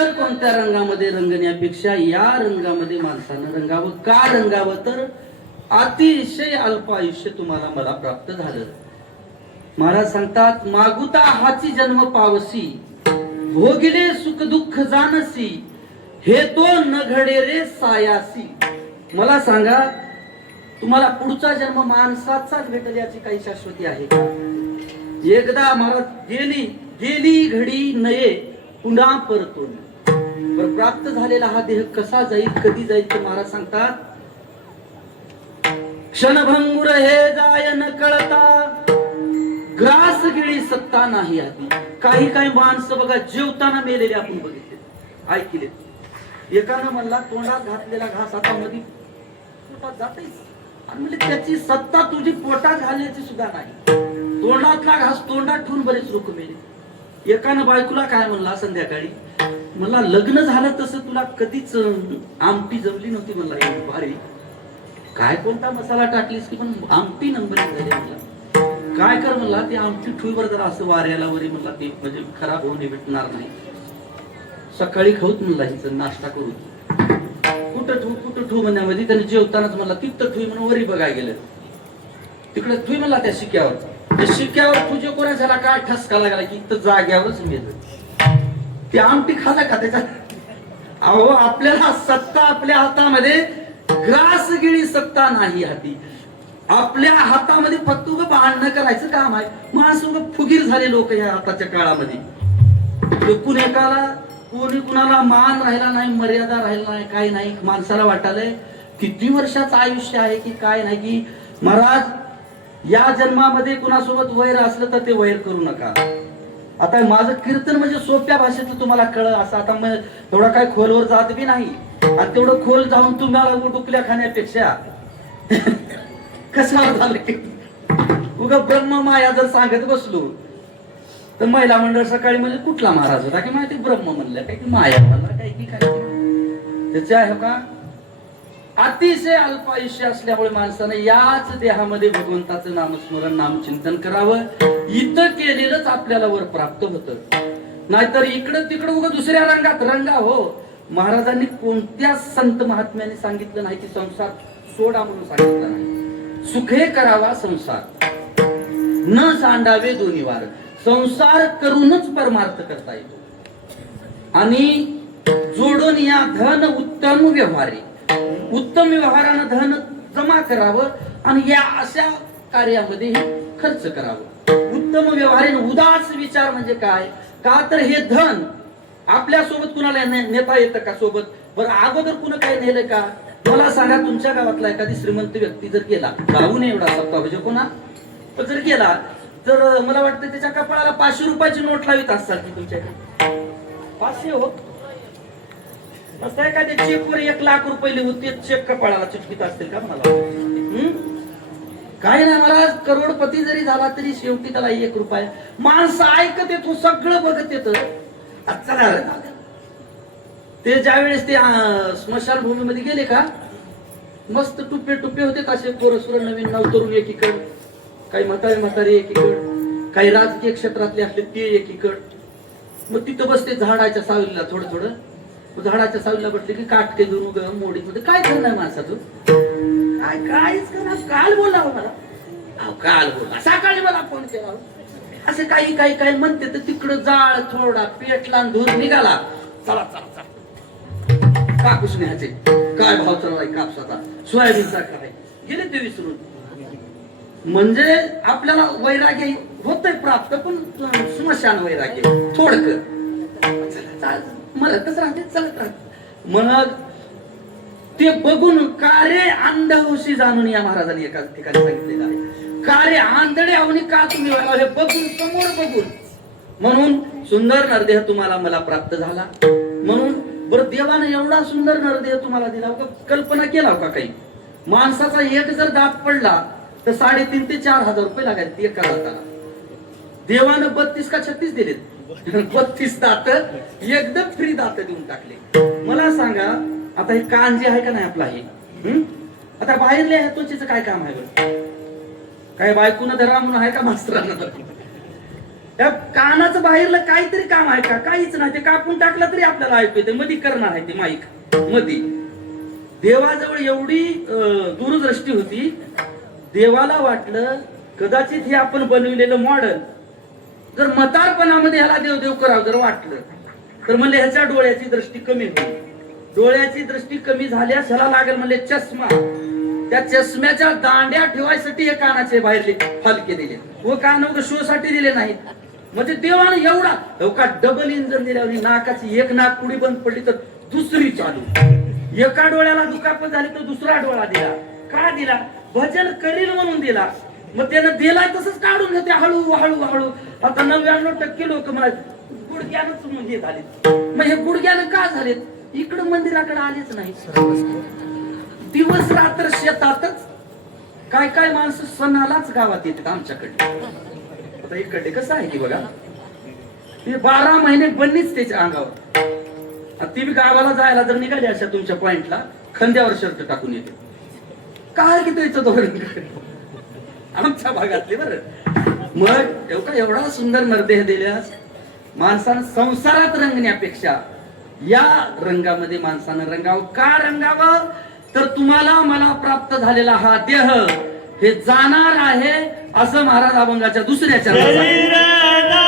इतर कोणत्या रंगामध्ये रंगण्यापेक्षा या रंगामध्ये माणसानं रंगावं. का रंगावं? तर अतिशय अल्प आयुष्य तुम्हाला मला प्राप्त झालं. महाराज सांगतात, मागुता हाची जन्म पावसी, भोगिले सुख दुःख जानसी, हे तो न घडे रे सायासी. मला सांगा, तुम्हाला पुढचा जन्म माणसाचाच भेटेल याची काही शाश्वती आहे का? एकदा महाराज गेली घडी नये पुन्हा परतून. प्राप्त झालेला हा देह कसा जाईल, कधी जाईल ते महाराज सांगतात, क्षणभंगुर हे जाय न कळता, ग्रास गिळी सत्ता नाही आधी. काही माणसं बघा जेवताना मेलेले आपण बघितले, ऐकले. एकानं म्हणला, तोंडात घातलेला घास आता मध्ये पोटात जातेच, आणि म्हणजे त्याची सत्ता तुझी पोटात घालण्याची सुद्धा नाही. तोंडातला घास तोंडात ठेवून बरेच लोक मेले. एकानं बायकोला काय म्हणला संध्याकाळी, म्हणला लग्न झालं तसं तुला कधीच आमटी जमली नव्हती. म्हणला एवढी भारी, काय कोणता मसाला टाकलीस की पण आमटी नंबर झाली. म्हणला काय कर, म्हणला ती आमटी ठेवीवर जरा असं वाऱ्याला वरी, म्हणला ते म्हणजे खराब होऊन भेटणार नाही. सकाळी खाऊत म्हणला हिचं नाश्ता करून, कुठं ठेवू म्हणण्यामध्ये त्याने जेवतानाच म्हणला तिथं ठेवी म्हणून वरी बघायला गेलं. तिकडे ठेवी म्हणला त्या शिक्यावर. त्या शिक्यावर तुझे कोणा झाला काय ठसका लागला की इथं जाग्यावरच मेलं. ती आमटी खाला का त्याच्यात? अहो, आपल्याला सत्ता आपल्या हातामध्ये, ग्रास गिळी सत्ता नाही हाती. आपल्या हातामध्ये फक्त भांडणं करायचं काम आहे. माणसं फुगीर झाले लोक या आताच्या काळामध्ये. कोणी कुणाला मान राहिला नाही, मर्यादा राहिला नाही, काही नाही. माणसाला वाटायलंय किती वर्षाचं आयुष्य आहे की काय नाही, की महाराज या जन्मामध्ये कुणासोबत वैर असलं तर ते वैर करू नका. आता माझं कीर्तन म्हणजे सोप्या भाषेत तुम्हाला कळलं असं. आता मग तेवढा काय खोलवर जात बी नाही, आणि तेवढं खोल जाऊन तुम्हाला डुकल्या खाण्यापेक्षा कशावर झालं की उगा ब्रह्म माया जर सांगत बसलो तर महिला मंडळ सकाळी म्हणजे कुठला महाराज होता की माहिती, ब्रह्म म्हणलं काय की माया म्हणला काय की काय. त्याचे आहे का, अतिशय अल्प आयुष्य असल्यामुळे माणसानं याच देहामध्ये भगवंताचं नामस्मरण नामचिंतन करावं. इथं केलेलंच आपल्याला वर प्राप्त होतं. नाहीतर इकडं तिकडं उगा दुसऱ्या रंगात रंगा. हो, महाराजांनी कोणत्या संत महात्म्याने सांगितलं नाही की संसार सोडा म्हणून सांगितलं नाही. सुखे करावा संसार, न सांडावे दोन्ही वार. संसार करूनच परमार्थ करता येतो. आणि जोडून या धन उत्तम व्यवहारे, उत्तम व्यवहारानं धन जमा करावं आणि या अशा कार्यामध्ये खर्च करावं. उत्तम व्यवहाराने उदास विचार म्हणजे काय? का तर हे धन आपल्या सोबत कुणाला नेता येतं का सोबत? बरं, अगोदर कुणा काय नेलं का? मला सांगा, तुमच्या गावातला एखादी श्रीमंत व्यक्ती जर गेला, गावून एवढा सप्ताह म्हणजे कोणा जर गेला तर मला वाटतं त्याच्या कपाळाला 500 रुपयाची नोट लावित असाल की तुमच्याकडे 500 हो. असं एखाद्या चेकवर 1 लाख रुपये लिहून ते चेक कपाळाला चिटकीत असतील का मला? काही नाही, मला करोडपती जरी झाला तरी शेवटी त्याला 1 रुपया. माणसं ऐकत येतो, सगळं बघत येत. चला ते ज्यावेळेस ते स्मशानभूमीमध्ये गेले का, मस्त टुपे होते असे पोरसुर नवीन नवतरुण एकीकड, काही म्हातारे एकीकड, काही राजकीय क्षेत्रातले असले ते एकीकड. मग तिथं बसते झाडाच्या सावलीला, थोडं झाडाच्या सावलीला बसले की काटके देऊन मोडीत मध्ये काय करणार माणसाचं? काहीच करणार. काल बोलला मला, काल बोलला, सकाळी मला फोन केला, असे काही म्हणते. तर तिकडं जाळ थोडा पेटला, धूर निघाला. चला कापूस न्यायचे, काय भाव चाललाय कापसाचा, सोयाबीनचा काय, गेले ते विसरून. म्हणजे आपल्याला वैराग्य होतंय प्राप्त, पण स्मशान वैराग्य थोडक मरतच राहते, चलत राहते. मग ते बघून कारे अंध होशी जाणून या महाराजांनी एका ठिकाणी सांगितलेलं आहे. कारे आंधळे अवनी का तुम्ही हे बघून, समोर बघून. म्हणून सुंदर नरदेह तुम्हाला मला प्राप्त झाला. म्हणून बरं, देवाने एवढा सुंदर नरदेह तुम्हाला दिला, कल्पना केला का काही? माणसाचा एक जर दात पडला तर 3,500 ते 4,000 रुपये लागायचे एका दाताला. देवानं 32 का 36 दिलेत. 32 दात एकदम फ्री दात देऊन टाकले. मला सांगा, आता हे कान जे आहे का नाही आपला, हे आता बाहेरल्या त्वचेचं काय काम आहे? काय बायकोनं धरा म्हणून आहे का मास्तरांना? त्या कानाचं बाहेरलं काहीतरी काम आहे का? काहीच नाही. ते कापून टाकलं तरी आपल्याला ऐकू येते. मध्ये करणार आहे ते माईक मध्ये. देवाजवळ एवढी दूरदृष्टी होती. देवाला वाटलं कदाचित हे आपण बनविलेलं मॉडेल जर म्हातारपणामध्ये ह्याला देव करावं जर वाटलं तर म्हणले ह्याच्या डोळ्याची दृष्टी कमी होईल. डोळ्याची दृष्टी कमी झाल्यास ह्याला लागेल म्हणले चष्मा. त्या चष्म्याच्या दांड्या ठेवायसाठी हे कानाचे बाहेरले फलके दिले व कान शो साठी दिले नाहीत. म्हणजे देवानं एवढा का डबल इंजन दिल्यावर नाकाची एक नाक पुढे बंद पडली तर दुसरी चालू. एका डोळ्याला दुखापत झाली तर दुसरा डोळा दिला. का दिला? भजन करील म्हणून दिला. मग त्यानं दिला तसंच काढून घेते हळू हळू हळू. आता 99% लोक मला गुडघ्यानंच म्हणजे झाले. मग हे गुडघ्यानं का झालेत? इकडं मंदिराकडे आलेच नाही. दिवस रात्र शेतातच. काय काय माणसं सणालाच गावात येतात आमच्याकडे. आता इकडे कसं आहे की बघा ते 12 महिने बन्नीच त्याच्या अंगावर. ती बी गावाला जायला जर निघाली अशा तुमच्या पॉइंटला खांद्यावर शर्ट टाकून येते. काय की त्याचं धोरण आमच्या भागातले बरं. मग एवढा सुंदर नरदेह दिल्यास माणसानं संसारात रंगण्यापेक्षा या रंगामध्ये माणसानं रंगावं. का रंगावं? तर तुम्हाला मला प्राप्त झालेला हा देह हे जाणार आहे असं महाराज अभंगाच्या दुसऱ्या चरणात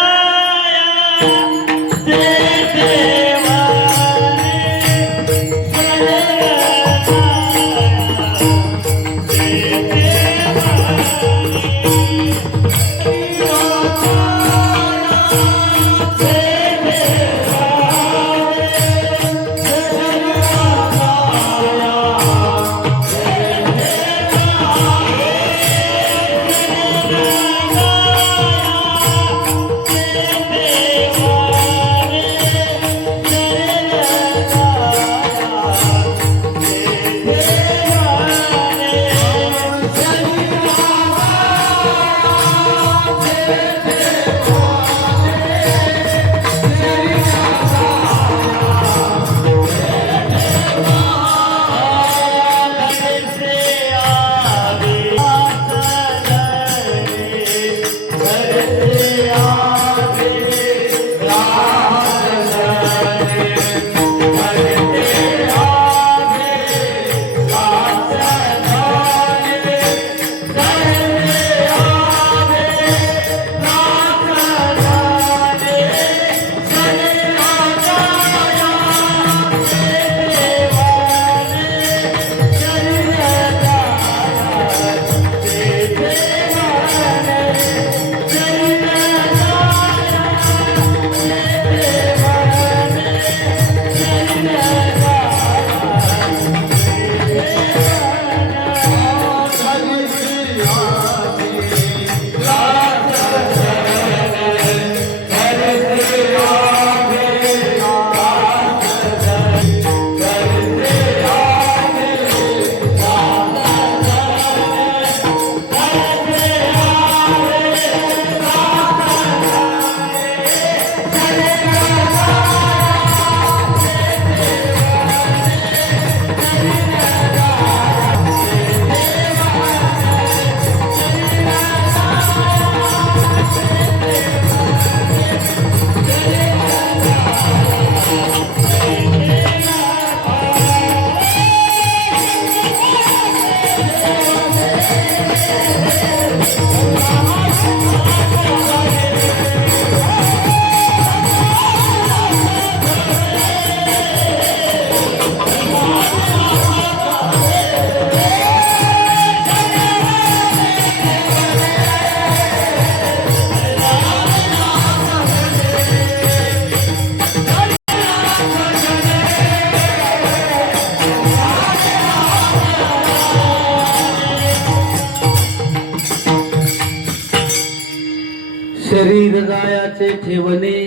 शरीर जायाचे ठेवणे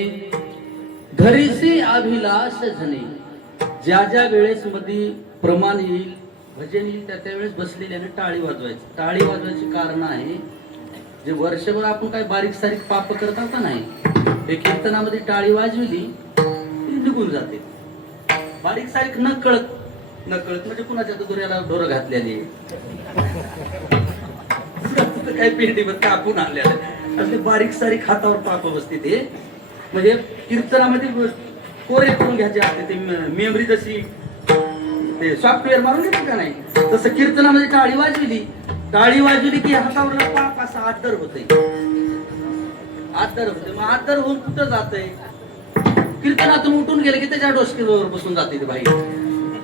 धरीसी अभिलाष जणे. ज्या ज्या वेळेस मध्ये प्रमाण येईल भजन येईल त्या त्यावेळेस बसलेल्याने टाळी वाजवायची. टाळी वाजवायची कारण आहे जे वर्षभर आपण काय बारीक सारीक पाप करता का नाही हे कीर्तनामध्ये टाळी वाजविली निघून जाते. बारीक सारीक न कळत म्हणजे कुणाच्या दोऱ्याला दोरं घातलेली काही पिंडीवर कापून आणलेलं असले बारीक सारीक हातावर पाप बसते ते. म्हणजे कीर्तनामध्ये कोरे करून घ्यायचे असते ते मेमरी जशी ते सॉफ्टवेअर मारून घेतात का नाही तसं कीर्तनामध्ये टाळी वाजवली की हातावरला पाप असा आदर होते. मग आदर होऊन कुठं जातंय कीर्तनातून उठून गेले की त्याच्या डोसक्यावर बसून जाते ते बाहेर.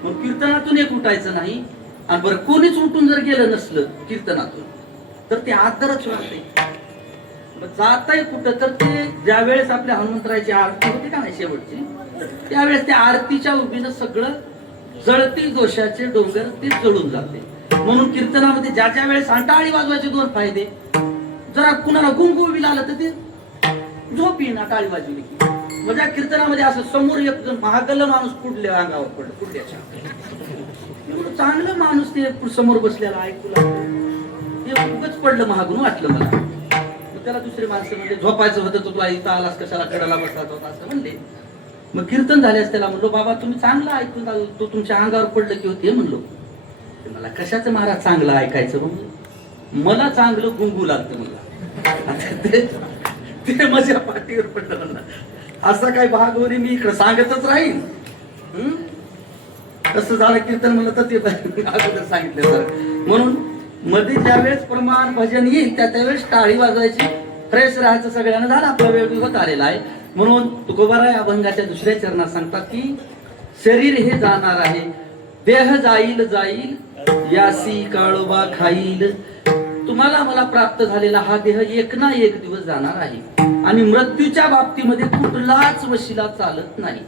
मग कीर्तनातून एक उठायचं नाही आणि बरं कोणीच उठून जर गेलं नसलं कीर्तनातून तर ते आदरच वाटते. जाताय कुठं तर ते ज्या वेळेस आपल्या हनुमंतरायची आरती होती का नाही शेवटची त्यावेळेस त्या आरतीच्या उभीनं सगळं जळती दोषाचे डोंगर ते जळून जाते. म्हणून कीर्तनामध्ये ज्या ज्या वेळेस टाळी वाजवायचे दोन फायदे. जरा कुणाला गुंगू बिल आलं तर ते झोप येईना टाळी वाजवली की. म्हणजे कीर्तनामध्ये असं समोर एक जण महागल्ल माणूस पुढल्या अंगावर पडलं पुढल्याच्या एवढं चांगलं माणूस ते समोर बसलेला ऐकू लागलं ते उगच पडलं महागून वाटलं मला. त्याला दुसरे माणसं म्हणजे झोपायचं होतं तुला इथं आलास कशाला कडाला बसला होता असं म्हणले. मग कीर्तन झाल्यास त्याला म्हणलो बाबा तुम्ही चांगलं ऐकून तो तुमच्या अंगावर पडलं की होते म्हणलो. मला कशाचं महाराज चांगलं ऐकायचं म्हणून मला चांगलं गुंगू लागतं मला ते माझ्या पाठीवर पडलं म्हणलं. असा काय भागवरी मी इकडे सांगतच राहीन. कसं झालं कीर्तन म्हणलं तर ते अगोदर सांगितलं सर. म्हणून मध्ये ज्यावेळेस प्रमाण भजन येईल त्यावेळेस टाळी वाजवायची फ्रेश राहायचं सगळ्यांना झालं आपला वेळ होत आलेला आहे. म्हणून तुकोबाराय अभंगाच्या दुसऱ्या चरणात सांगतात की शरीर हे जाणार आहे देह जाईल यासी काळोबा खाईल. तुम्हाला मला प्राप्त झालेला हा देह एक ना एक दिवस जाणार आहे आणि मृत्यूच्या बाबतीमध्ये कुठलाच वशिला चालत नाही.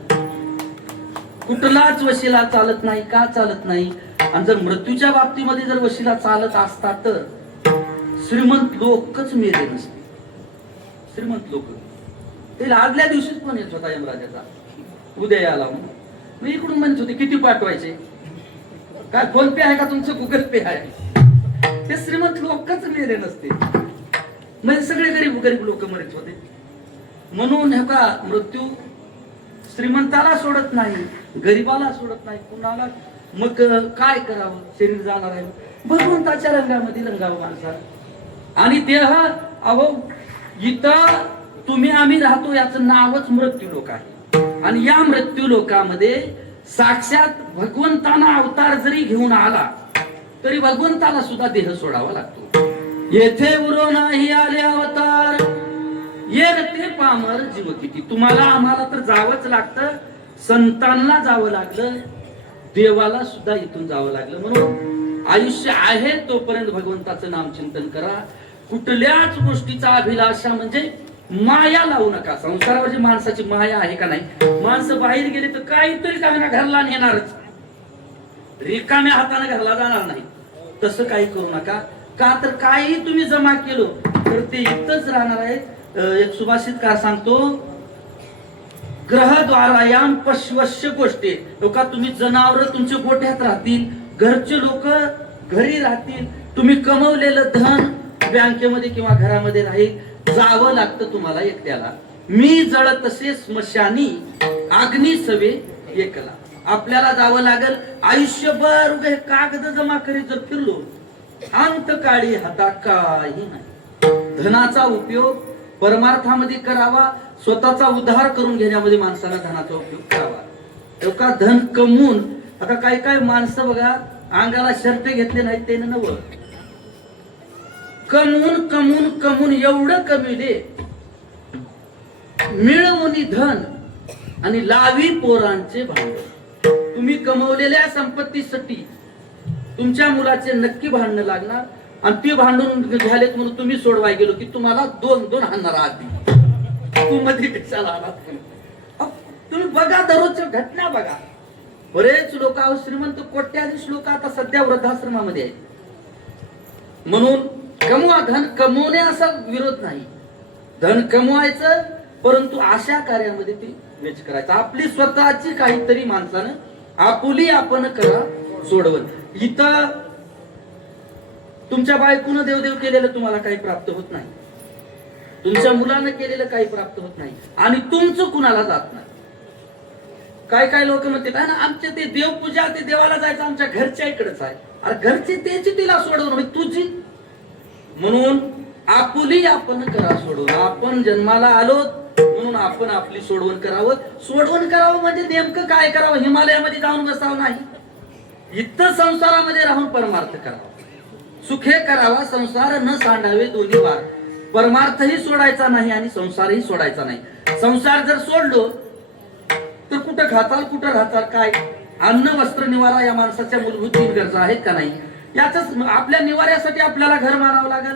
कुठलाच वशिला चालत नाही. का चालत नाही? आणि जर मृत्यूच्या बाबतीमध्ये जर वशिला चालत असता तर श्रीमंत लोकच मेले नसते. श्रीमंत लोक ते आदल्या दिवशीच पण येत होता यमराजाचा उदयाला. मी इकडून म्हणत होते किती पाठवायचे काय फोन पे आहे का तुमचं गुगल पे आहे. ते श्रीमंत लोकच मेले नसते म्हणजे सगळे गरीब लोक मरत होते. म्हणून हे का मृत्यू श्रीमंताला सोडत नाही गरीबाला सोडत नाही कुणाला. मग काय करावं शरीर जाणार आहे भगवंताच्या रंगामध्ये रंगावं माणसाला. आणि देह अहो इथं तुम्ही आम्ही राहतो याचं नावच मृत्यू लोक आहे. आणि या मृत्यू लोकामध्ये साक्षात भगवंताना अवतार जरी घेऊन आला तरी भगवंताला सुद्धा देह सोडावा लागतो. येथे उरो नाही आले अवतार ये ते पामर जीव किती. तुम्हाला आम्हाला तर जावंच लागतं. संतांना जावं लागलं देवाला सुद्धा इथून जावं लागलं. म्हणून आयुष्य आहे तोपर्यंत भगवंताचं नाम चिंतन करा. कुठल्याच गोष्टीचा अभिलाषा म्हणजे माया लावू नका. संसारावरची माणसाची माया आहे का नाही. माणसं बाहेर गेले तर काहीतरी काय घरला नेणारच रिकाम्या हाताने घरला जाणार नाही. तसं काही करू नका. का तर काही तुम्ही जमा केलो तर ते इथंच राहणार आहे. एक सुभाषित का सांगतो ग्रहद्वारायाम पश्वश्य गोष्टी. लोक तुम्ही जनावर तुमच्या गोठ्यात राहतील घरचे लोक घरी राहतील तुम्ही कमवलेलं धन बँकेमध्ये किंवा घरामध्ये राहील. जावं लागतं तुम्हाला एकट्याला. मी जळत तसे स्मशानी अग्नी सवे एकला. आपल्याला जावं लागल. आयुष्यभर उगे कागद जमा करीत जर फिरलो अंत काळी हाता काही नाही. धनाचा उपयोग परमार्थामध्ये करावा. स्वतःचा उद्धार करून घेण्यामध्ये माणसाला धनाचा उपयोग करावा. एवढा धन कमवून आता काही माणसं बघा अंगाला शर्ट घेतले नाहीत ते नवं कमवून एवढं कमीले मिळवून धन आणि लावी पोरांचे भांडण. तुम्ही कमवलेल्या संपत्तीसाठी तुमच्या मुलाचे नक्की भांडणं लागणार आणि ते भांडून झालेत म्हणून तुम्ही सोडवाय गेलो की तुम्हाला दोन हाणणार आधी. तू मध्ये कशाला आलात. तुम्ही बघा दररोजच्या घटना बघा. बरेच लोक श्रीमंत कोट्याधीश लोक आता सध्या वृद्धाश्रमामध्ये आहेत. म्हणून कमवा धन कमवणे असा विरोध नाही. धन कमवायचं परंतु अशा कार्यामध्ये ते वेच करायचं. आपली स्वतःची काहीतरी माणसानं आपुली आपण करा सोडवत. इथं तुमच्या बायकोनं देवदेव केलेलं तुम्हाला काही प्राप्त होत नाही. तुमच्या मुलानं केलेलं काही प्राप्त होत नाही आणि तुमचं कुणाला जात नाही. काय लोक म्हणतात ना आमचे ते देवपूजा ते देवाला जायचं आमच्या घरच्या इकडेच आहे. अरे घरची त्याची तिला सोडवणं तुझी. म्हणून आपुली आपण करा सोडून. आपण जन्माला आलो म्हणून आपण आपली सोडवण करावं. सोडवण करावं म्हणजे नेमकं काय करावं? हिमालयामध्ये जाऊन बसावं नाही. इथं संसारामध्ये राहून परमार्थ करावा. सुखे करावा संसार न सांडावे दोन्ही वार. परमार्थही सोडायचा नाही आणि संसारही सोडायचा नाही. संसार जर सोडलो तर कुठं खाताल कुठं राहताल काय? अन्न वस्त्र निवारा या माणसाच्या मूलभूत 3 गरजा आहेत का नाही? याच आपल्या निवाऱ्यासाठी आपल्याला घर मानावं लागेल.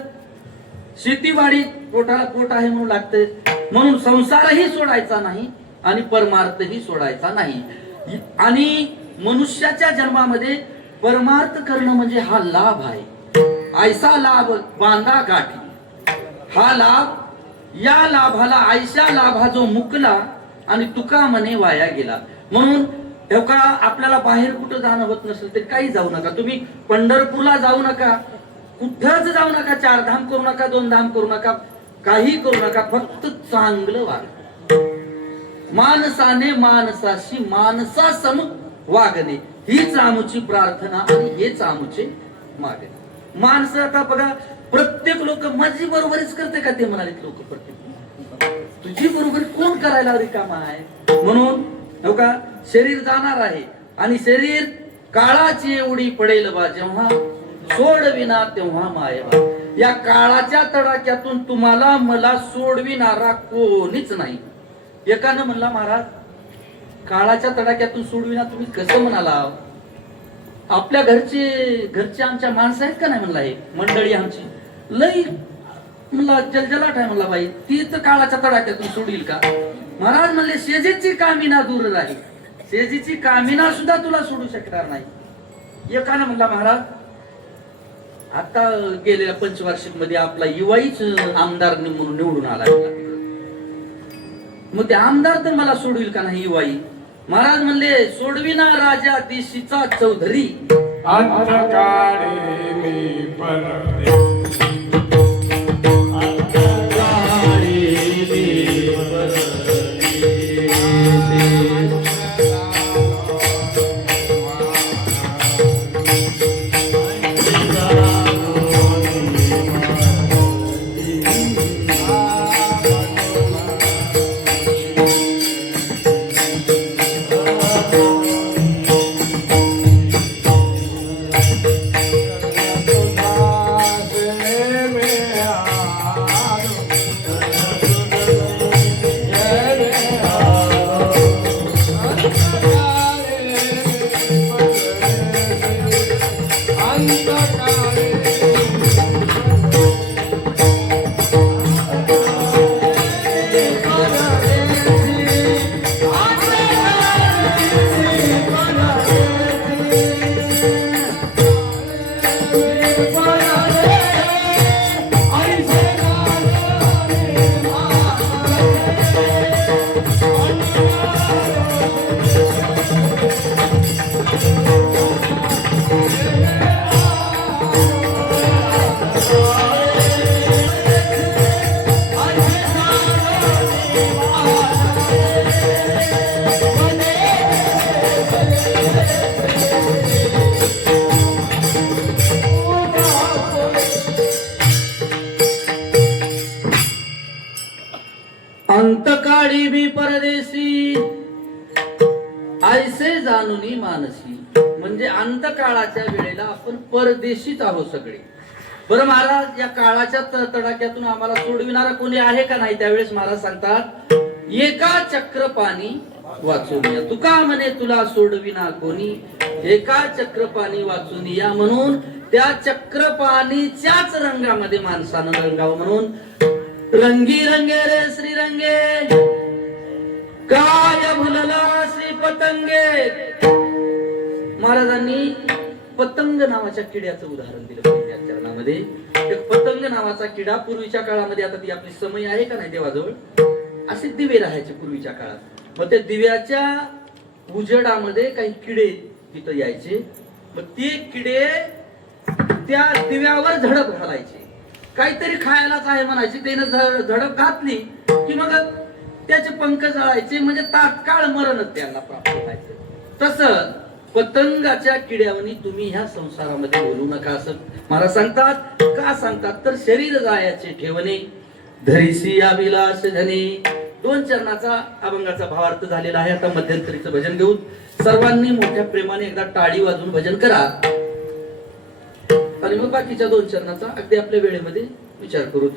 शेतीवाडी पोटाला पोट आहे म्हणून लागते. म्हणून संसारही सोडायचा नाही आणि परमार्थही सोडायचा नाही. आणि मनुष्याच्या जन्मामध्ये परमार्थ करणं म्हणजे हा लाभ आहे. ऐसा लाभ बांधा गाठी. हा लाभ, या लाभाला आयशा लाभा जो मुकला आणि तुका म्हणे वाया गेला. म्हणून तेव्हा आपल्याला बाहेर कुठं जाणं होत नसेल तर काही जाऊ नका. तुम्ही पंढरपूरला जाऊ नका, कुठंच जाऊ नका. 4 धाम करू नका, 2 धाम करू नका, काही करू नका. फक्त चांगलं वागा. माणसाने माणसाशी माणसासम वागणे हीच आमची प्रार्थना आणि हेच आमचे मागणे. माणसं आता बघा, प्रत्येक लोक माझी बरोबरीच करते का? ते म्हणाले लोक प्रत्येक तुझी बरोबरी कोण करायला रिकामा आहे? म्हणून हो का, शरीर जाणार आहे आणि शरीर काळाची एवढी पडेल बा जेव्हा सोडविना तेव्हा मायबा. या काळाच्या तडाख्यातून तुम्हाला मला सोडविणारा कोणीच नाही. एकानं म्हणला, महाराज काळाच्या तडाख्यातून सोडविना तुम्ही कसं म्हणाला? आपल्या घरचे आमच्या माणसं आहेत का नाही म्हणला, हे मंडळी आमची लई म्हणला जलजलाट आहे म्हणला. बाई ती तर काळाच्या तडाख्यातून सोडील का? महाराज म्हणले, शेजीची कामिना दूर राहील. शेजीची कामिना सुद्धा तुला सोडू शकणार नाही. एकानं म्हणला, महाराज आता गेलेल्या पंचवार्षिक मध्ये आपला युवाईच आमदार म्हणून निवडून आला. मग ते आमदार तर मला सोडविल का नाही युवाई? महाराज म्हणले, सोडविना राजा दिशीचा चौधरी. अंतकाळी मी परदेशी ऐसे जाणूनी मानसी. म्हणजे अंतकाळाच्या वेळेला आपण परदेशीच आहोत सगळे. बरं महाराज, या काळाच्या तडाख्यातून आम्हाला सोडविणारा कोणी आहे का नाही? त्यावेळेस महाराज सांगतात, एका चक्रपाणी वाचून या. तुका म्हणे तुला सोडविना कोणी, एका चक्रपाणी वाचून या. म्हणून त्या चक्रपाणीच्याच रंगामध्ये माणसानं रंगावं. म्हणून रंगी रंगे रे श्री रंगे, काय भुलला श्री पतंगे. महाराजांनी पतंग नावाच्या किड्याचं उदाहरण दिलं पहिल्या चरणामध्ये. एक पतंग नावाचा किडा पूर्वीच्या काळामध्ये, आता ती आपली समय आहे का नाही देवाजवळ, असे दिवे राहायचे पूर्वीच्या काळात. मग त्या दिव्याच्या उजेडामध्ये काही किडे तिथं यायचे. मग ते किडे त्या दिव्यावर झडप घालायचे. काहीतरी खायलाच आहे म्हणायची. त्यानं झडप घातली की मग त्याचे पंख जळायचे. म्हणजे तात्काळ मरणच त्यांना प्राप्त व्हायचं. तसं पतंगाच्या किड्यावनी तुम्ही ह्या संसारामध्ये बोलू नका असं महाराज सांगतात. का सांगतात तर शरीर जायाचे ठेवणे धरिसी अभिलाष धने. 2 चरणाचा अभंगाचा भावार्थ झालेला आहे. आता मध्यंतरीचं भजन घेऊन सर्वांनी मोठ्या प्रेमाने एकदा टाळी वाजवून भजन करा आणि मग बाकीच्या 2 चरणाचा अगदी आपल्या वेळेमध्ये विचार करू.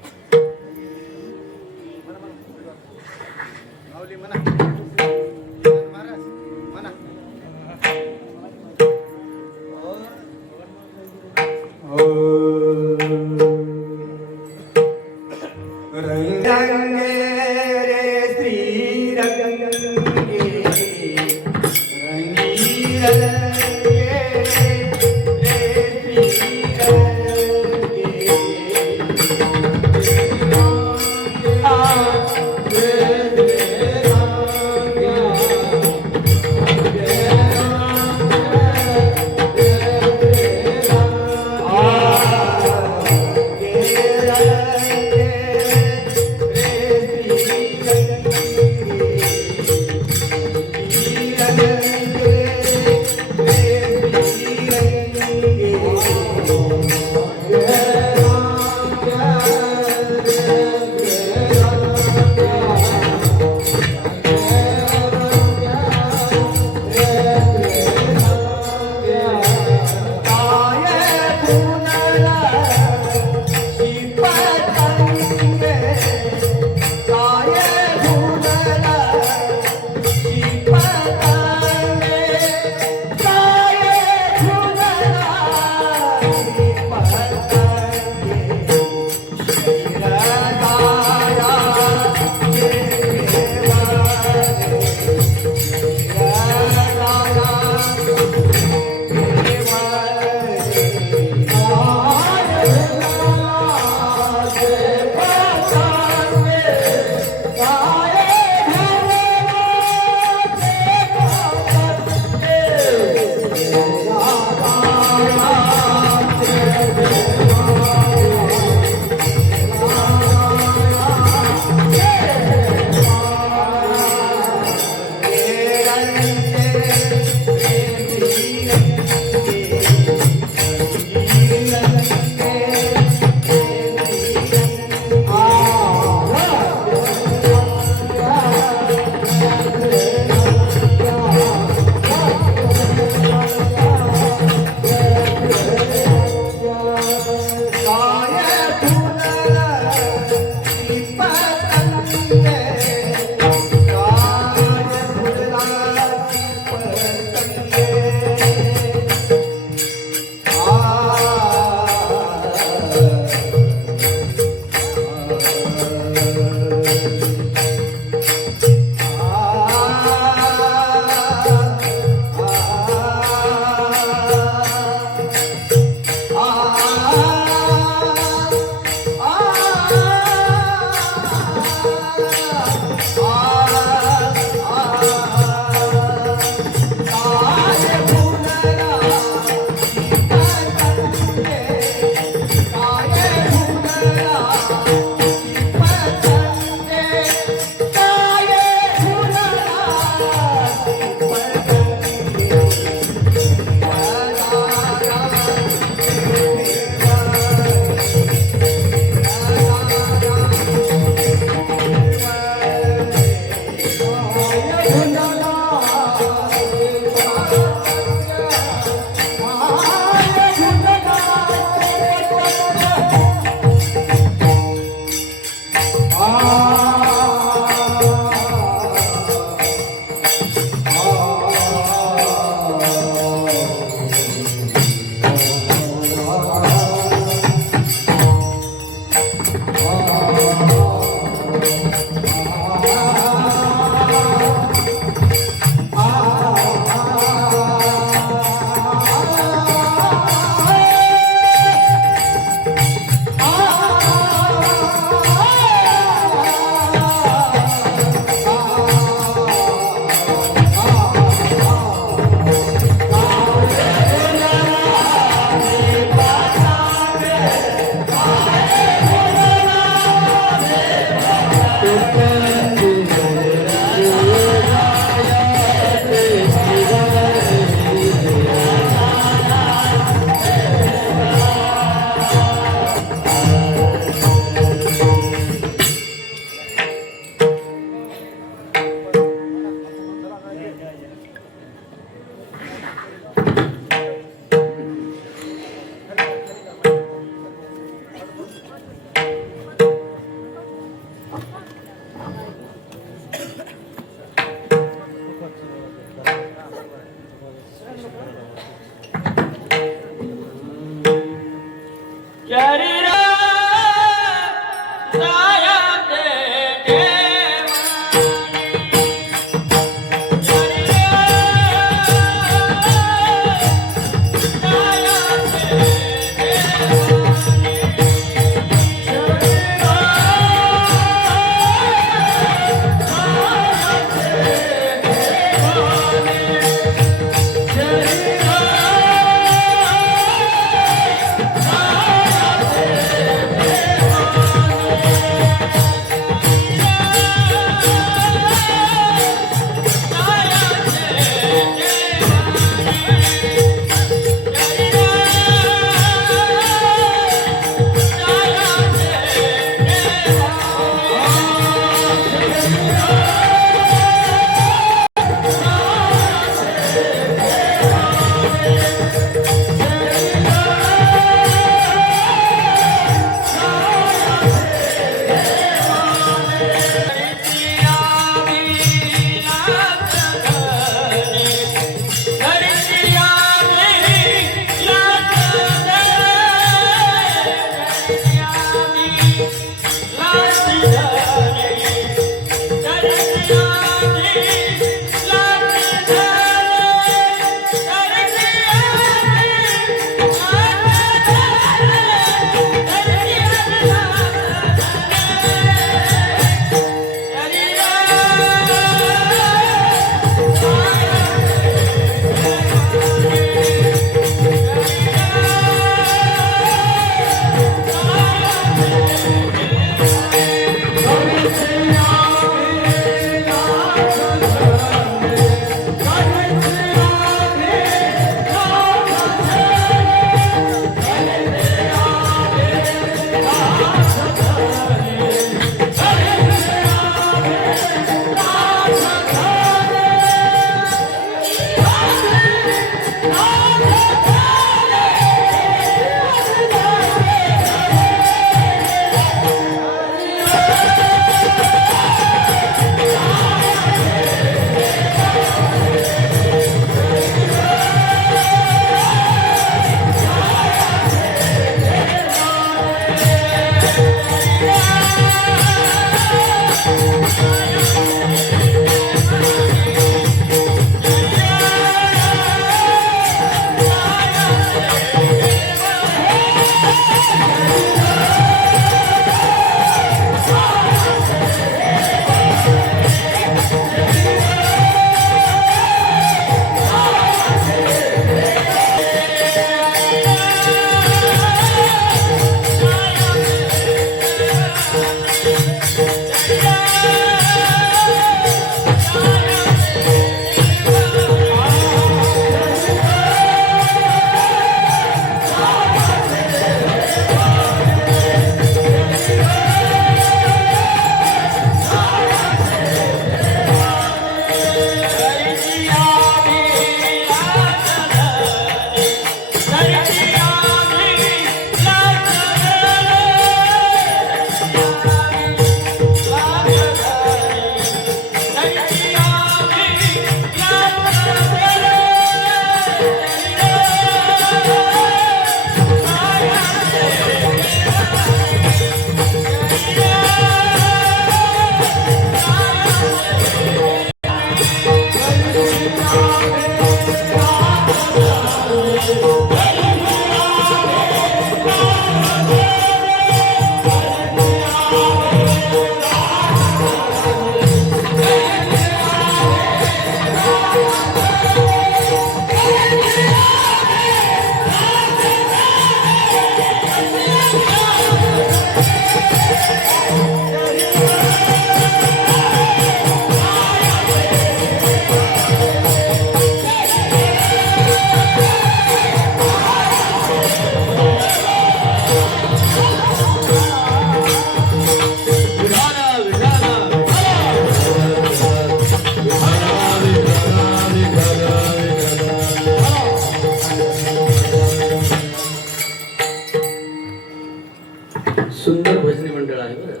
सुंदर भजनी मंडळ आहे बरं.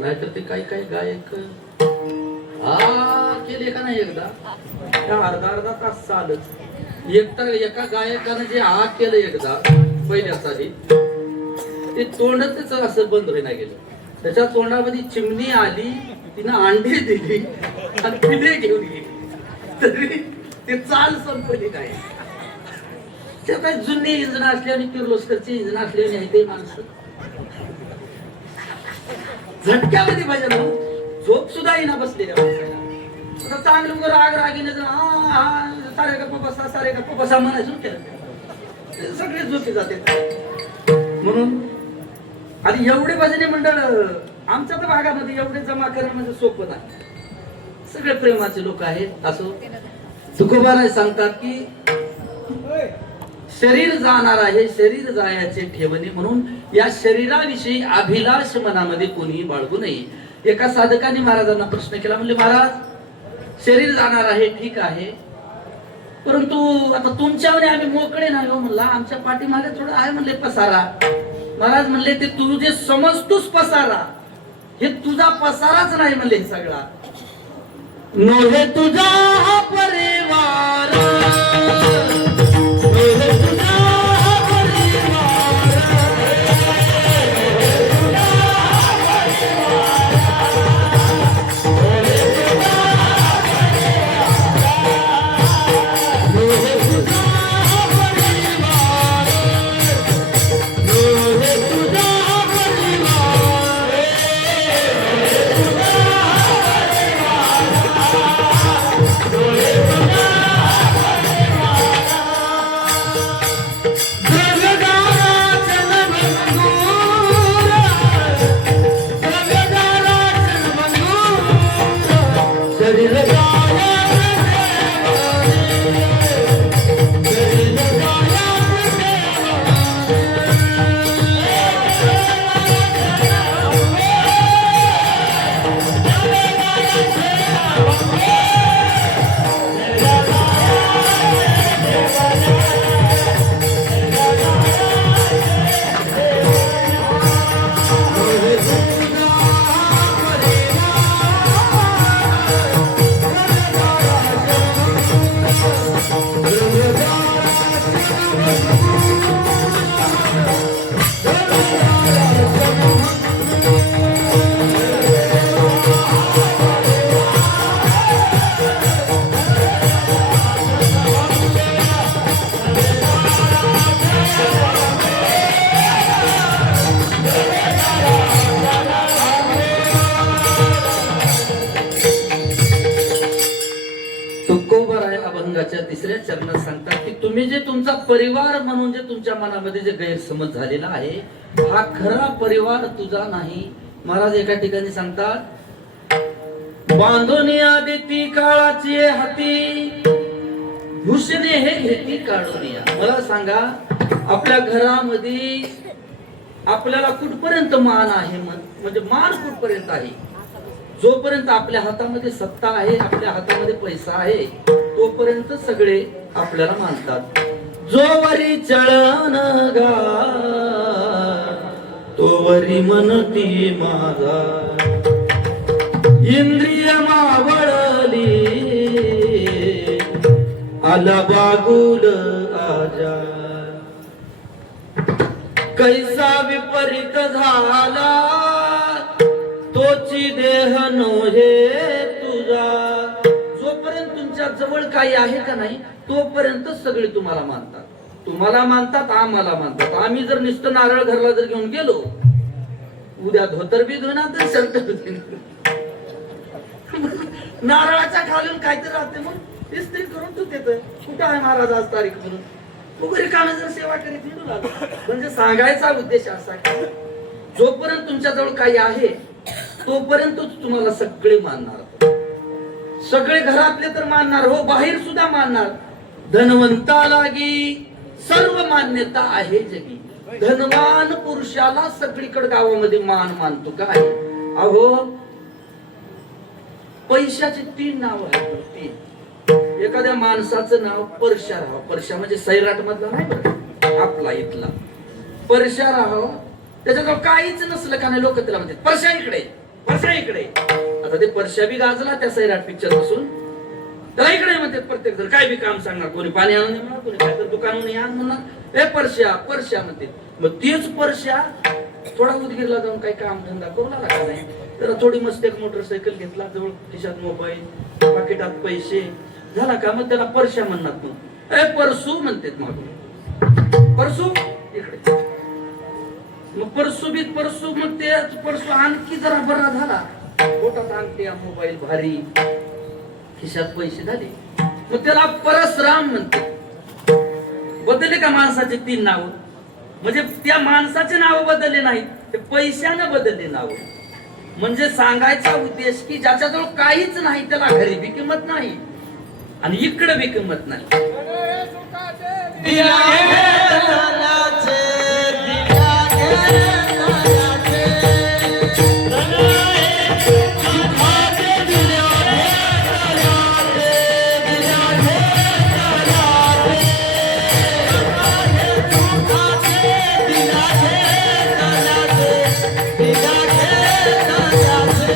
नाहीतर ते काही काही गायक केले का नाही एकदा त्या अर्धा तास चालत एका गायकानं जे केलं एकदा पहिल्याच आधी ते तोंडच असं बंद होईना गेलं. त्याच्या तोंडामध्ये चिमणी आली, तिनं अंडी दिली आणि पिले घेऊन गेली तरी ते चाल संपली काय. त्या काही जुनी इंजन असली आणि किर्लोस्करची इंजन असली आणि ते माणसं झटक्यामध्ये भजन हो. झोप सुद्धा येईना बसलेल्या माणसाला. आता चांगलं राग रागीने सारे गप्पा बसा म्हणायचं केलं सगळे झोपी जाते. म्हणून आणि एवढे भजनी मंडळ आमच्या तर भागामध्ये एवढे जमा करणं म्हणजे सोपं नाही. सगळे प्रेमाचे लोक आहेत. असो तुकोबाराय सांगतात की शरीर जाणार आहे, शरीर जायचे ठेवणे, म्हणून या शरीराविषयी अभिलाष मनामध्ये कोणीही बाळगू नये. एका साधकाने महाराजांना प्रश्न केला, म्हणले महाराज शरीर जाणार आहे ठीक आहे, परंतु आता तुमच्यावर आम्ही मोकळे नाही हो. म्हणला आमच्या पाठीमागे थोडं आहे म्हणले पसारा. महाराज म्हणले ते तू जे समजतोस पसारा हे तुझा पसाराच नाही म्हणले सगळा. नोहे तुझा हा परिवार, नोहे तुझा हा परिवार, नोहे तुझा हा परिवार, नोहे तुझा हा परिवार, तिसऱ्या चरणात सांगतात की तुम्ही जे तुमचा परिवार म्हणून जे तुमच्या मनामध्ये जे गैरसमज झालेला आहे हा खरा परिवार तुझा नाही. महाराज एका ठिकाणी सांगतात बांधून या देती काळाची हाती, भूषणे हे घेती काढून या. मला सांगा आपल्या घरामध्ये आपल्याला कुठपर्यंत मान आहे, म्हणजे मान कुठपर्यंत आहे? जोपर्यंत आपल्या हातामध्ये सत्ता आहे, आपल्या हातामध्ये पैसा आहे तोपर्यंत सगळे आपल्याला मानतात. जोवरी चळण गा तोवरी मनती माझा, इंद्रिय मावळली आला बागुल आजा, कैसा विपरीत झाला तोची देह नोहे तुझा. जोपर्यंत तुमच्या जवळ काही आहे का नाही तोपर्यंत सगळे तुम्हाला मानतात. तुम्हाला मानतात, आम्हाला मानतात. आम्ही जर नुसतं नारळ घरला जर घेऊन गेलो उद्या धोतर बी धुणार तर शर्ट बी धुणार. नारळाच्या खालून काहीतरी राहते मग इस्त्री करून तू देतोय कुठं आहे महाराज आज तारीख म्हणून वगैरे कामे जर सेवा करीत निघू लागलो. म्हणजे सांगायचा उद्देश असा की जोपर्यंत तुमच्या जवळ काही आहे तोपर्यंत तुम्हाला सगळे मानणार. सगळे घरातले तर मानणार हो, बाहेर सुद्धा मानणार. धनवंता लागी सर्व मान्यता आहे जगी, धनवान पुरुषाला सगळीकडे गावामध्ये मान मानतो. काय अहो पैशाची 3 नाव आहेत. 3. एखाद्या माणसाचं नाव परशा राहावं. परशा म्हणजे सैराट मधला नाही बरं, आपला इथला परशा राहावं. त्याच्याजवळ काहीच नसलं का नाही लोक त्याला म्हणतात परशा इकडे, परशा इकडे. आता ते परशा बी गाजला त्या सैराट पिक्चर पासून. त्याला इकडे म्हणतात प्रत्येक जण. काय बी काम सांगणार, कोणी पाणी आणून दे म्हणणार, कोणी काय तर दुकानून आण म्हणणार, ए परशा परशा म्हणते. मग तेच परशा थोडा उदगीरला जाऊन काही काम धंदा करू लागला का नाही, तर थोडी मस्त एक मोटरसायकल घेतला, जवळ खिशात मोबाईल, पाकिटात पैसे झाला का, मग त्याला परशा म्हणणार. तू ए परसू म्हणतात, मग परसू इकडे. मग परसू मग ते परसू आणखी जरा बरा झाला, पोटात आणते मोबाईल भारी, खिशात पैसे झाले, मग त्याला परसराम म्हणते. बदलले का माणसाचे 3 नाव? म्हणजे त्या माणसाचे नाव बदलले नाहीत, ते पैशानं बदलले नाव. म्हणजे सांगायचा उद्देश की ज्याच्याजवळ काहीच नाही त्याला घरी बी किंमत नाही आणि इकडे बी किंमत नाही. दिला घे धनाचे, दिला घे धनाचे, सुखाचे दिला घे धनाचे, दिला घे धनाचे, सुखाचे दिला घे धनाचे, दिला घे धनाचे.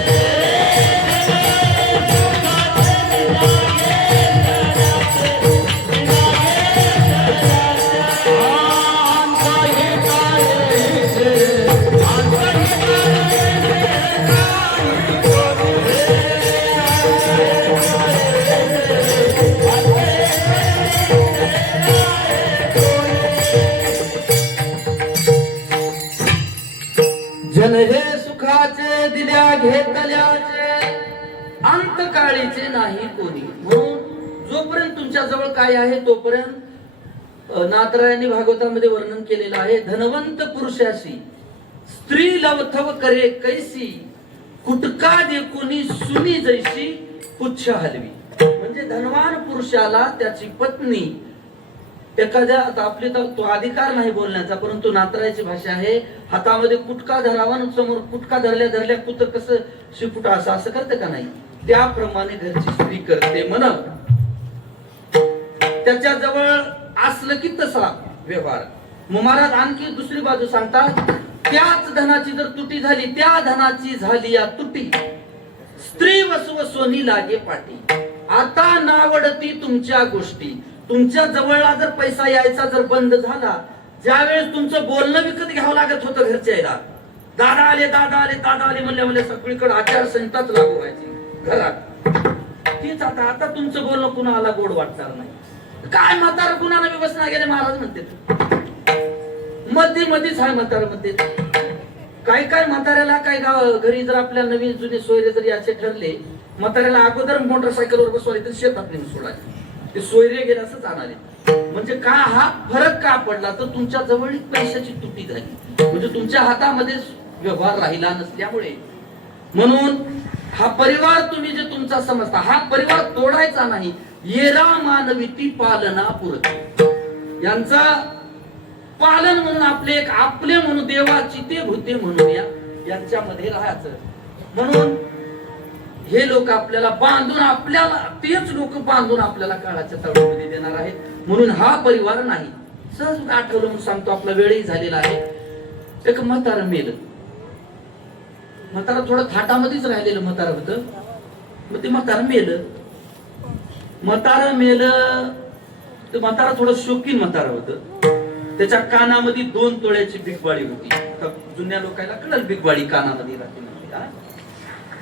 जन हे सुखाचे दिल्या घेतल्याचे, अंतकाळीचे नाही कोणी. म्हणून जोपर्यंत तुमच्या जवळ काय आहे तोपर्यंत नाथरायांनी भागवतामध्ये वर्णन केलेलं आहे. धनवंत पुरुषाशी स्त्री लवथव करे कैसी, कुटका दे कोणी सुनी जैसी पुच्छ हलवी. म्हणजे धनवान पुरुषाला त्याची पत्नी एखाद्या, आता आपली तर तो अधिकार नाही बोलण्याचा, परंतु नातराची भाषा आहे, हातामध्ये कुटका धरावा, समोर कुटका धरल्या धरल्या कुत्र कसं शिपुटा असं करते का नाही, त्याप्रमाणे घरची स्त्री करते म्हण. त्याच्या जवळ असलं की तसा व्यवहार. मग महाराज आणखी दुसरी बाजू सांगतात, त्याच धनाची जर तुटी झाली, त्या धनाची झाली या तुटी, स्त्री वसव सोनी लागे पाटी. आता नावडती तुमच्या गोष्टी. तुमच्या जवळला जर पैसा यायचा जर बंद झाला, ज्यावेळेस तुमचं बोलणं विकत घ्यावं लागत होतं घरच्या यायला, दादा आले दादा आले दादा आले म्हणले सगळीकडे आचारसंहिताच लागू व्हायची घरात. तीच आता तुमचं बोलणं कुणाला गोड वाटणार नाही. काय म्हातारा कुणाला बी बसणार गेले महाराज म्हणते, मधीच आहे म्हातारा म्हणते. काय म्हाताऱ्याला काय गाव घरी जर आपल्या नवीन जुने सोयरे जरी असे ठरले, म्हाताऱ्याला अगोदर मोटरसायकलवर बसवाले तर शेतात नेऊन सोडायचे, ते सोयरे गेले असं जाणारे. म्हणजे का हा फरक का पडला, तर तुमच्या जवळ पैशाची तुटी झाली, म्हणजे तुमच्या हातामध्ये व्यवहार राहिला नसल्यामुळे. म्हणून हा परिवार तुम्ही जे तुमचा समजता, हा परिवार तोडायचा नाही. येरा मानवीती पालना पुरती, यांचा पालन म्हणून आपले म्हणून देवाची ते भूते म्हणून यांच्यामध्ये राहायचं. म्हणून हे लोक आपल्याला बांधून, आपल्याला तेच लोक बांधून आपल्याला काळाच्या तळामध्ये देणार आहेत. म्हणून हा परिवार नाही. सहज आठवलं म्हणून सांगतो, आपला वेळही झालेला आहे. एक म्हातारं मेलं, म्हातारा थोडं थाटामध्येच राहिलेलं म्हातारं होतं. मग ते म्हातारं मेलं. ते म्हातारा थोडं शौकीन म्हातारं होतं. त्याच्या कानामध्ये 2 तोळ्याची बिगबाळी होती. जुन्या लोकांना कळलं बिगबाळी कानामध्ये राहते.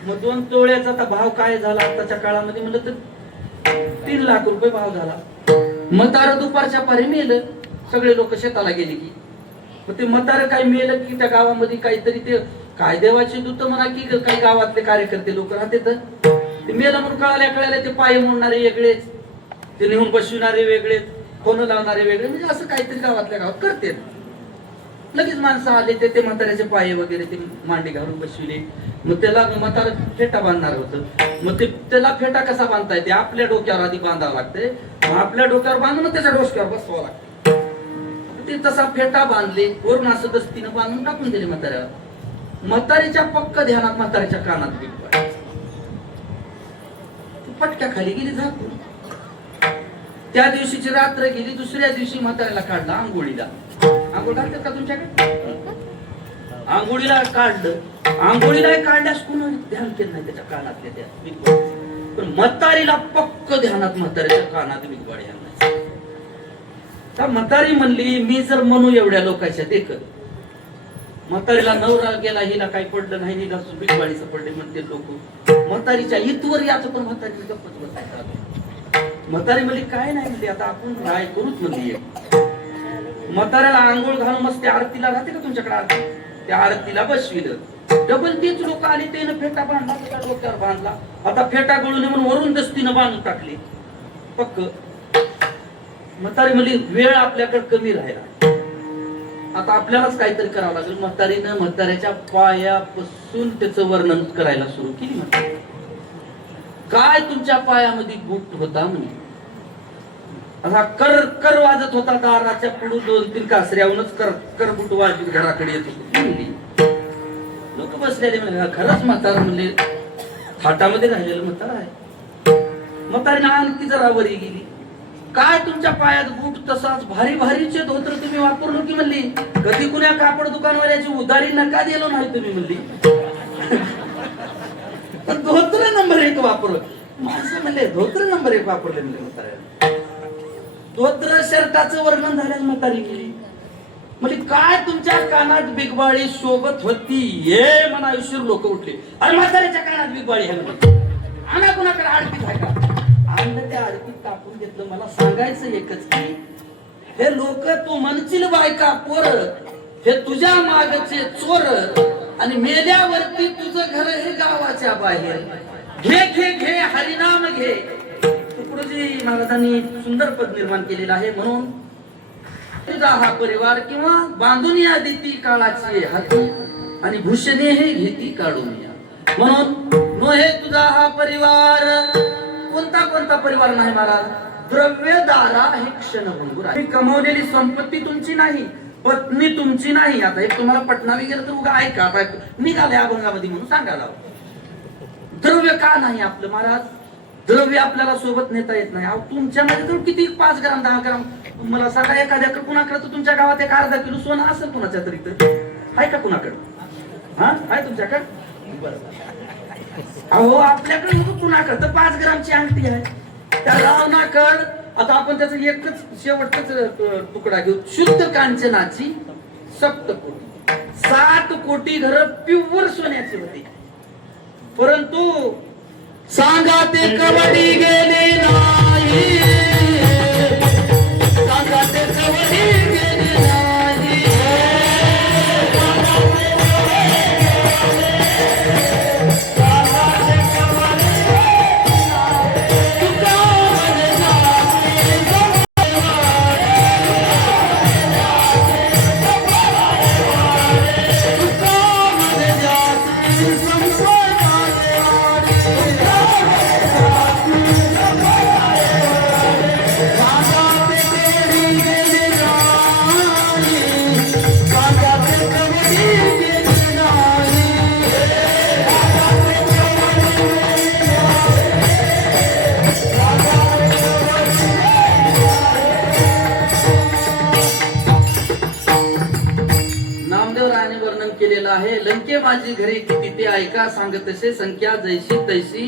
मग 2 तोळ्याचा आता भाव काय झाला आताच्या काळामध्ये म्हणलं तर 3 लाख रुपये भाव झाला. म्हातारं दुपारच्या पारी मेलं. सगळे लोक शेताला गेले की, मग ते म्हातारं काय मेलं की त्या गावामध्ये काहीतरी ते काय देवाचे दूत म्हणा की काही गावातले कार्यकर्ते लोक राहते, तर ते मेलं म्हणून कळाल्या ते पाय मोडणारे वेगळेच, ते नेऊन बसविणारे वेगळेच, फोन लावणारे वेगळे, म्हणजे असं काहीतरी गावातल्या गावात करते. लगेच माणसं आले, ते म्हाताऱ्याचे पाय वगैरे ते मांडी घालून बसविले. मग त्याला म्हातारा फेटा बांधणार होतं. मग त्याला फेटा कसा बांधता येते, आपल्या डोक्यावर आधी बांधावं लागते. आपल्या डोक्यावर बांधून मग त्याच्या डोक्यावर बसवावं लागतं. ते तसा फेटा बांधले, वरून असं दस्तीनं बांधून टाकून दिले म्हाताऱ्याला. म्हातारीच्या पक्क ध्यानात म्हातारीच्या कानात बिगबाळी. पटक्या खाली गेली झाकून. त्या दिवशीची रात्र गेली. दुसऱ्या दिवशी म्हाताऱ्याला काढला आंघोळीला. आंघोळ घालतात का तुमच्याकडे? आंघोळीला काढलं, आंघोळीला काढल्यास कुणी ध्यान केलं नाही त्याच्या कानातल्या त्या बिगवाडी. पण म्हातारीला पक्क ध्यानात म्हातारीच्या कानात बिगवाडी आणायची. का म्हातारी म्हणली मी जर म्हणू एवढ्या लोकांच्या देखत, म्हातारीला नवरा गेला हिला काही पडलं नाही, हिला बिगवाडीचं पडले म्हणते लोक. म्हातारीच्या इथवर याचं पण म्हातारी गप्पच बसायचं. म्हातारी म्हणली काय नाही म्हणली आता आपण राय करूच म्हणली. म्हाताऱ्याला आंघोळ घालून मस्त आरतीला राहते का तुमच्याकडे आरती, त्या आरतीला बसविलं. डबल तीच लोक आली, त्यानं फेटा बांधला, त्याच्या डोक्यावर बांधला. आता फेटा गळून म्हणून वरून दस्तीनं बांधून टाकली पक्क. म्हातारी म्हणली वेळ आपल्याकडे कमी राहिला, आता आपल्यालाच काहीतरी करावं लागेल. म्हातारीनं म्हाताऱ्याच्या पायापासून त्याचं वर्णन करायला सुरू केली. म्हातारी काय तुमच्या पायामध्ये बूट होता म्हणे, असा कर कर वाजत होता, दाराच्या पुढे 2-3 कासऱ्याहूनच कर कर बूट वाजत घराकडे येत होती. लोक बसलेले म्हणजे खरंच म्हातारा म्हणले थाटामध्ये राहिलेलं म्हातारा आहे. म्हातारीनं आणखी जरा वरी गेली, काय तुमच्या पायात बूट तसाच भारी भारीचे धोत्र तुम्ही वापरलो की म्हणली, कधी कुण्या कापड दुकानवाल्याची उधारी नका दिलो नाही तुम्ही म्हणली. धोत्र नंबर 1 वापरलं. माणसं म्हणले धोत्र नंबर 1 वापरले म्हणले म्हाताऱ्याला. धोत्र शर्टाचं वर्णन झाल्यास म्हातारी गेली. म्हणजे काय तुमच्या कानात बिगबाळी सोबत होती हे म्हणा. विशीर लोक उठले, अरे म्हाताऱ्याच्या कानात बिगबाळी आहे म्हणून आणा कुणाकडे आडकीत आहे का. आणलं त्या आडकीत टाकून घेतलं. मला सांगायचं एकच की हे लोक तू म्हणशील बायका पोर हे तुझ्या मागचे चोर, आणि मेल्यावरती तुझं घर हे गावाच्या बाहेर. घे घे घे हरिनाम घे. तुकडोजी महाराजांनी सुंदर पद निर्माण केलेलं आहे. म्हणून तुझा हा परिवार किंवा बांधून या देती काळाची हाती, आणि भूषणे हे घेती काढून या. म्हणून नो हे तुझा हा परिवार, कोणता कोणता परिवार नाही महाराज, द्रव्यदारा हे क्षणभंगूर आहे. कमवलेली संपत्ती तुमची नाही, पत्नी तुमची नाही. आता एक तुम्हाला पटनावी गेलं तर उगा ऐका, आता निघाले अभंगामध्ये म्हणून सांगायला. द्रव्य का नाही आपलं महाराज, द्रव्य आपल्याला सोबत नेता येत नाही. तुमच्यामध्ये तर किती 5 ग्राम 10 ग्राम मला सांगा, एखाद्या कुणाकडे तर तुमच्या गावात 1 अर्धा किलो सोनं असेल कुणाच्या तरी, तर आहे का कुणाकडे? हा आहे तुमच्याकडे? अहो आपल्याकडे कुणाकडे तर 5 ग्रामची अंगठी आहे, त्या रावणाकड. आता आपण त्याचं एकच शेवटच तुकडा घेऊ. शुद्ध कांचनाची सप्तकोटी, 7 कोटी घर प्युअर सोन्याची होती. परंतु सांगा ते कवडी गेले नाही, सांगा ते कवडी गेले नाही. लंके माझी घरे किती ते ऐका सांगतसे, संख्या जैशी तैशी.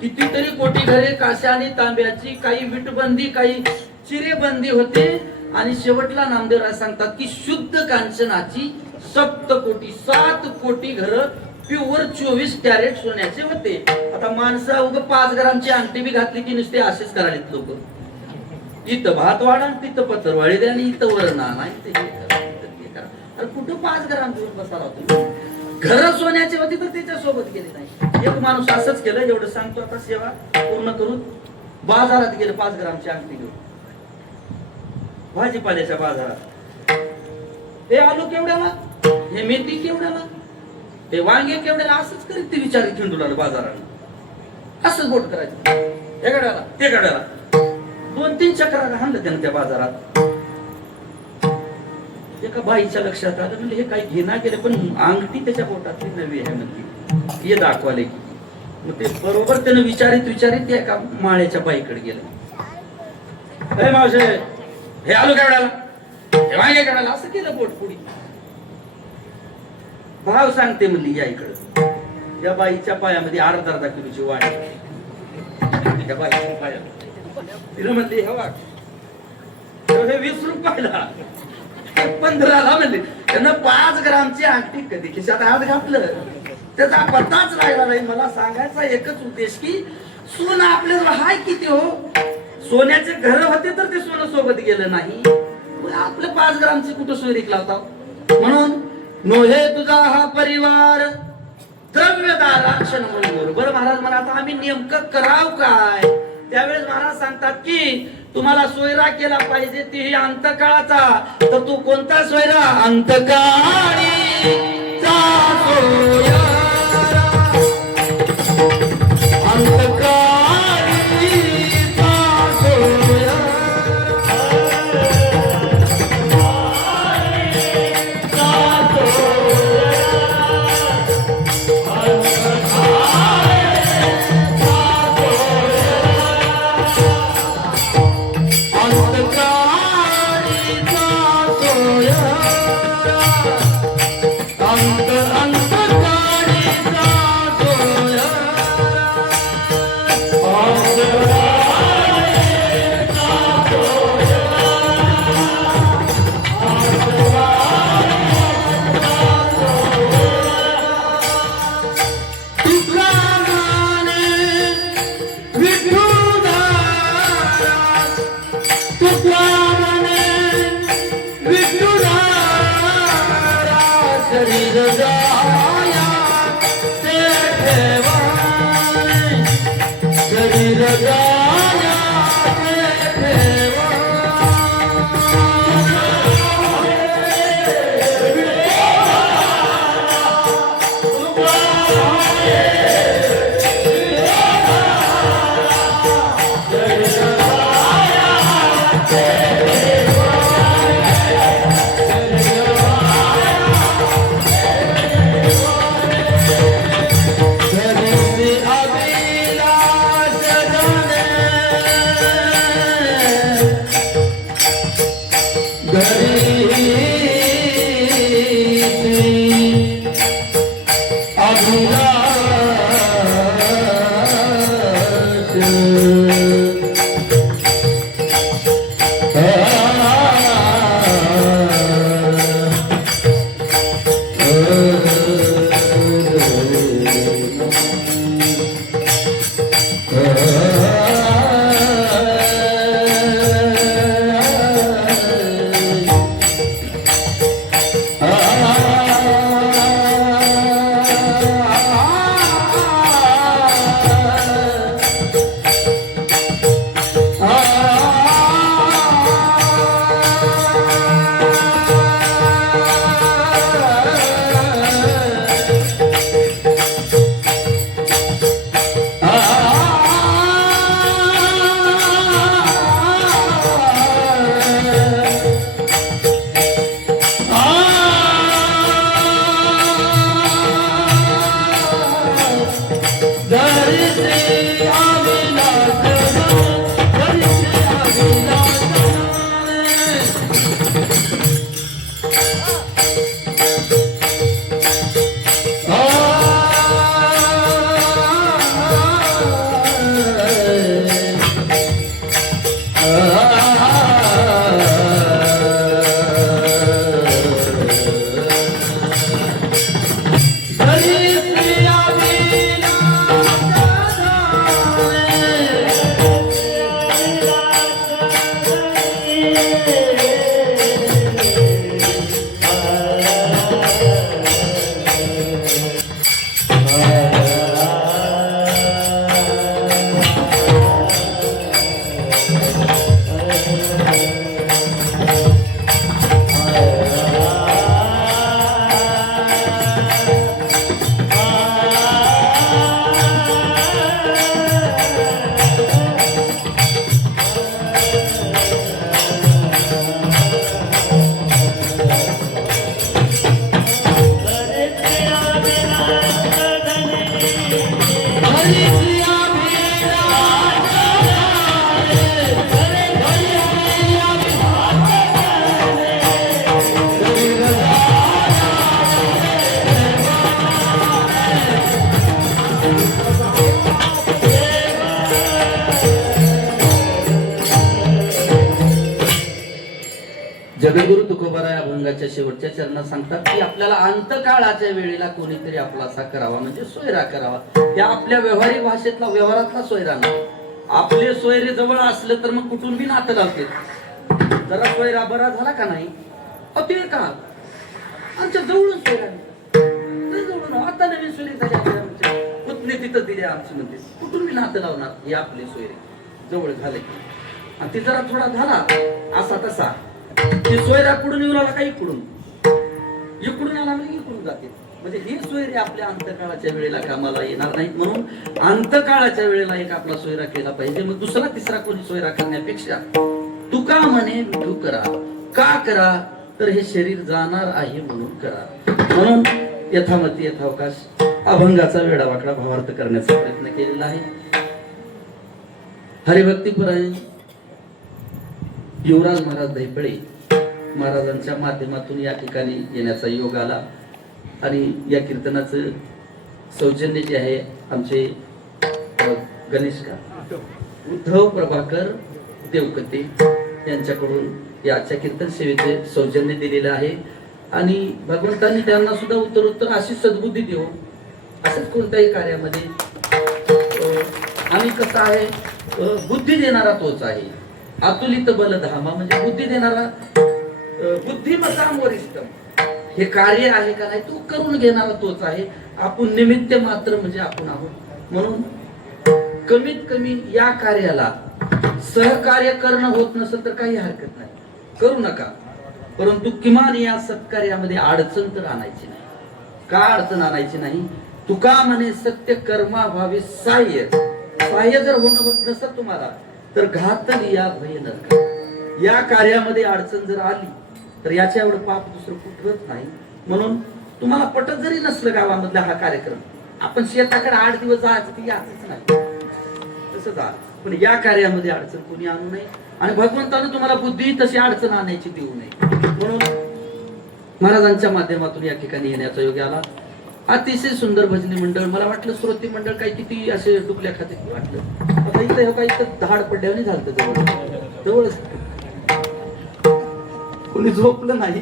कितीतरी कोटी घरे काश्या आणि तांब्याची, काही विटबंदी काही चिरेबंदी होते. आणि शेवटला नामदेवराय सांगतात की शुद्ध कांचनाची सप्तकोटी, 7 कोटी घर प्युअर 24 कॅरेट सोन्याचे होते. आता माणसं उग 5 ग्रामची अंगठी बी घातली की नुसते असेच करायलेत लोक. इथं भात वाढा, तिथं पत्रवाळी द्या, आणि इथं वरण आणा, अरे कुठं 5 ग्राम घेऊन बसाला होतो. घर सोन्याची होती तर त्याच्या सोबत गेले नाही. एक माणूस असंच केलं, एवढं सांगतो आता सेवा पूर्ण करून. बाजारात गेलं 5 ग्रामची अंगठी घेऊन, भाजीपाल्याच्या बाजारात. हे आलू केवढ्याला, हे मेथी केवढ्याला, हे वांगे केवढ्याला, असंच करीत ते विचार खिंडू लागलं बाजारात. असंच बोट करायचं, हे गड्याला ते गड्याला. 2-3 चक्रा हाणलं त्यानं त्या बाजारात. एका बाईच्या लक्षात आलं, म्हणजे हे काही घेणं गेलं, पण अंगठी त्याच्या बोटातली नवी आहे म्हणली, हे दाखवाले की. मग ते बरोबर त्यानं विचारित ते एका माळ्याच्या बाईकडे गेलं. अरे मावशे, हे आलू केवढ्याला, हे वांगे केवढ्याला, असं केलं बोट पुढी. भाव सांगते म्हणली या इकडं. त्या बाईच्या पायामध्ये अर्धा किलोची वाणी. त्या बाईच्या पाया तिला म्हणली हे वाट हे 20 रुपयाला 15ला म्हणले. त्यानं 5 ग्रामची अंगठी कधी खिशात हात घातलं त्याचा पत्ताच राहिला नाही. मला सांगायचा एकच उद्देश की सोनं आपल्याला हाय किती हो. सोन्याचे घर होते तर ते सोनं सोबत गेलं नाही. आपलं 5 ग्रामची कुठं सोयरीक लावता. म्हणून नोहे तुझा हा परिवार द्रव्यदार राक्षण म्हणून बरोबर. महाराज मला आता आम्ही नेमकं कराव काय. त्यावेळेस महाराज सांगतात की तुम्हाला सोयरा केला पाहिजे तीही अंतकाळाचा. तर तू कोणता सोयरा. अंतकाळी सोयरा अंतकाळी जगद्गुरु तुकोबाराय अभंगाच्या शेवटच्या चरणात सांगतात की आपल्याला अंतकाळाच्या वेळेला कोणीतरी आपला असा करावा म्हणजे सोयरा करावा. त्या आपल्या व्यवहारिक भाषेतला व्यवहारातला सोयरा नाही. आपले सोयरे जवळ असलं तर मग कुठून बी नातं लावते. जरा सोयरा बरा झाला का नाही ते का आमच्या जवळून सोयरा जवळून आता नवीन सोयरी झाली आमच्या पुतणे तिथं दिले आमची म्हणते कुठून बी नातं लावणार. हे आपले सोयरे जवळ झाले आणि ते जरा थोडा झाला असा तसा ते सोयरा कुठून येऊन आला काही इकडून आला म्हणजे इकडून जाते. म्हणजे हे सोयरे आपल्या अंतकाळाच्या वेळेला कामाला येणार नाहीत. म्हणून अंतकाळाच्या वेळेला एक आपला सोयरा केला पाहिजे. मग दुसरा तिसरा कोणी सोयरा करण्यापेक्षा तुका म्हणे विठू करा. का करा तर हे शरीर जाणार आहे म्हणून करा. म्हणून यथामती यथावकाश अभंगाचा वेडावाकडा भावार्थ करण्याचा प्रयत्न केलेला आहे. हरिभक्तीपरायण युवराज महाराज दैपळे महाराजांच्या माध्यमातून या ठिकाणी येण्याचा योग आला आणि या कीर्तनाचं सौजन्य जे आहे आमचे गणेश का उद्धव प्रभाकर देवकते यांच्याकडून याच्या कीर्तन सेवेचे सौजन्य दिलेलं आहे. आणि भगवंतांनी त्यांना सुद्धा उत्तरोत्तर अशी सद्बुद्धी देऊन असंच कोणत्याही कार्यामध्ये आणि कसं आहे बुद्धी देणारा तोच आहे. अतुलित बलधामा म्हणजे बुद्धी देणारा बुद्धिमत्ताम वरिष्ठ हे कार्य आहे का नाही तू करून घेणारा तोच आहे. आपण निमित्त मात्र म्हणजे आपण आहोत. म्हणून कमीत कमी या कार्याला सहकार्य करणं होत नसेल तर काही हरकत नाही करू नका. परंतु किमान या सत्कार्यामध्ये अडचण तर आणायची नाही. का अडचण आणायची नाही. तुका म्हणे सत्य कर्मा व्हावे साह्य. साह्य जर होणं होत नसत तुम्हाला तर घातली या भय नका. या कार्यामध्ये अडचण जर आली तर याच्या एवढं पाप दुसरं कुठलंच नाही. म्हणून तुम्हाला पटत जरी नसलं गावामधला हा कार्यक्रम आपण शेताकडे 8 दिवस जायचं ती याच नाही तसं जा. पण या कार्यामध्ये अडचण कोणी आणू नये आणि भगवंतानं तुम्हाला बुद्धी तशी अडचण आणायची देऊ नये. म्हणून महाराजांच्या माध्यमातून या ठिकाणी येण्याचा योग आला. अतिशय सुंदर भजनी मंडळ. मला वाटलं श्रोती मंडळ काही किती असे डुकल्या खाते वाटलं. आता इथं काही धाड पडल्याने झालं जवळच कोणी झोपलं नाही.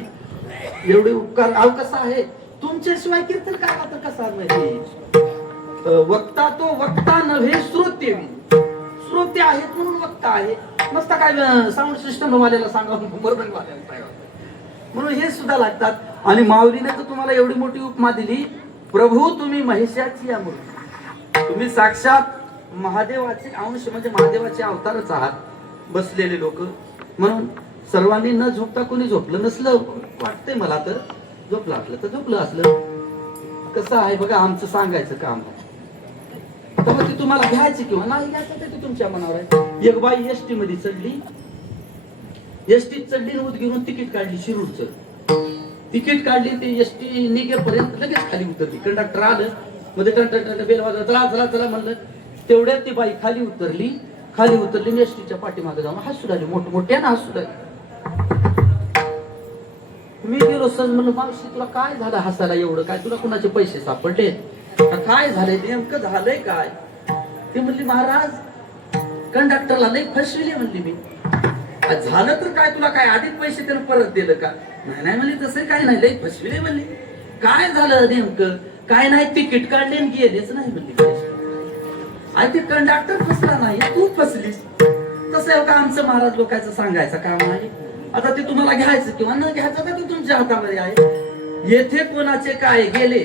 एवढे उपकार अहो कसा आहे तुमच्याशिवाय कीर्तन काय आता कसा माहिती. वक्ता तो वक्ता नव्हे श्रोते. श्रोते आहेत म्हणून वक्ता आहे. मस्त काय साऊंड सिस्टम वाल्याला सांगा बरोबर वाल्याला म्हणून हे सुद्धा लागतात. आणि माऊलीने तर तुम्हाला एवढी मोठी उपमा दिली. प्रभू तुम्ही महिषाची या मूर्ती. तुम्ही साक्षात महादेवाचे अंश म्हणजे महादेवाचे अवतारच आहात बसलेले लोक. म्हणून सर्वांनी न झोपता कोणी झोपलं नसलं वाटतंय मला तर झोपलं असलं तर झोपलं असलं. कसं आहे बघा आमचं सांगायचं काम तर मग ती तुम्हाला घ्यायची किंवा नाही घ्यायचं ते तुमच्या मनावर आहे. एक बाई एसटी मध्ये चढली. एसटीत चढली उदगीरून तिकीट काढली शिरूरचं. तिकीट काढली ते एसटी निघेपर्यंत लगेच खाली उतरली. कंडक्टर आलं मध्ये टन बेल वाजला चला चला चला म्हणलं. तेवढ्यात ती बाई खाली उतरली एसटीच्या पाठीमागे जाऊन हसू लागली मोठमोठ्यानं हसू लागली. मी गेलो सहज म्हणलं मावशी तुला काय झालं हसायला एवढं काय तुला कुणाचे पैसे सापडले काय झालंय नेमकं झालंय काय. ती म्हणली महाराज कंडक्टरला लई फसविले म्हणली मी. झालं तर काय तुला काय आधीच पैसे त्यानं परत दिलं का. नाही म्हणली तसं काय नाही लई फसविले म्हणली. काय झालं नेमकं काय नाही तिकीट काढले गेलेच नाही म्हणली. आणि ते कंडक्टर फसला नाही तू फसलीस. तसं का आमचं महाराज लोकांचं सांगायचं काम आहे. आता ते तुम्हाला घ्यायचं किंवा न घ्यायचं का ते तुमच्या हातामध्ये आहे. येथे कोणाचे काय गेले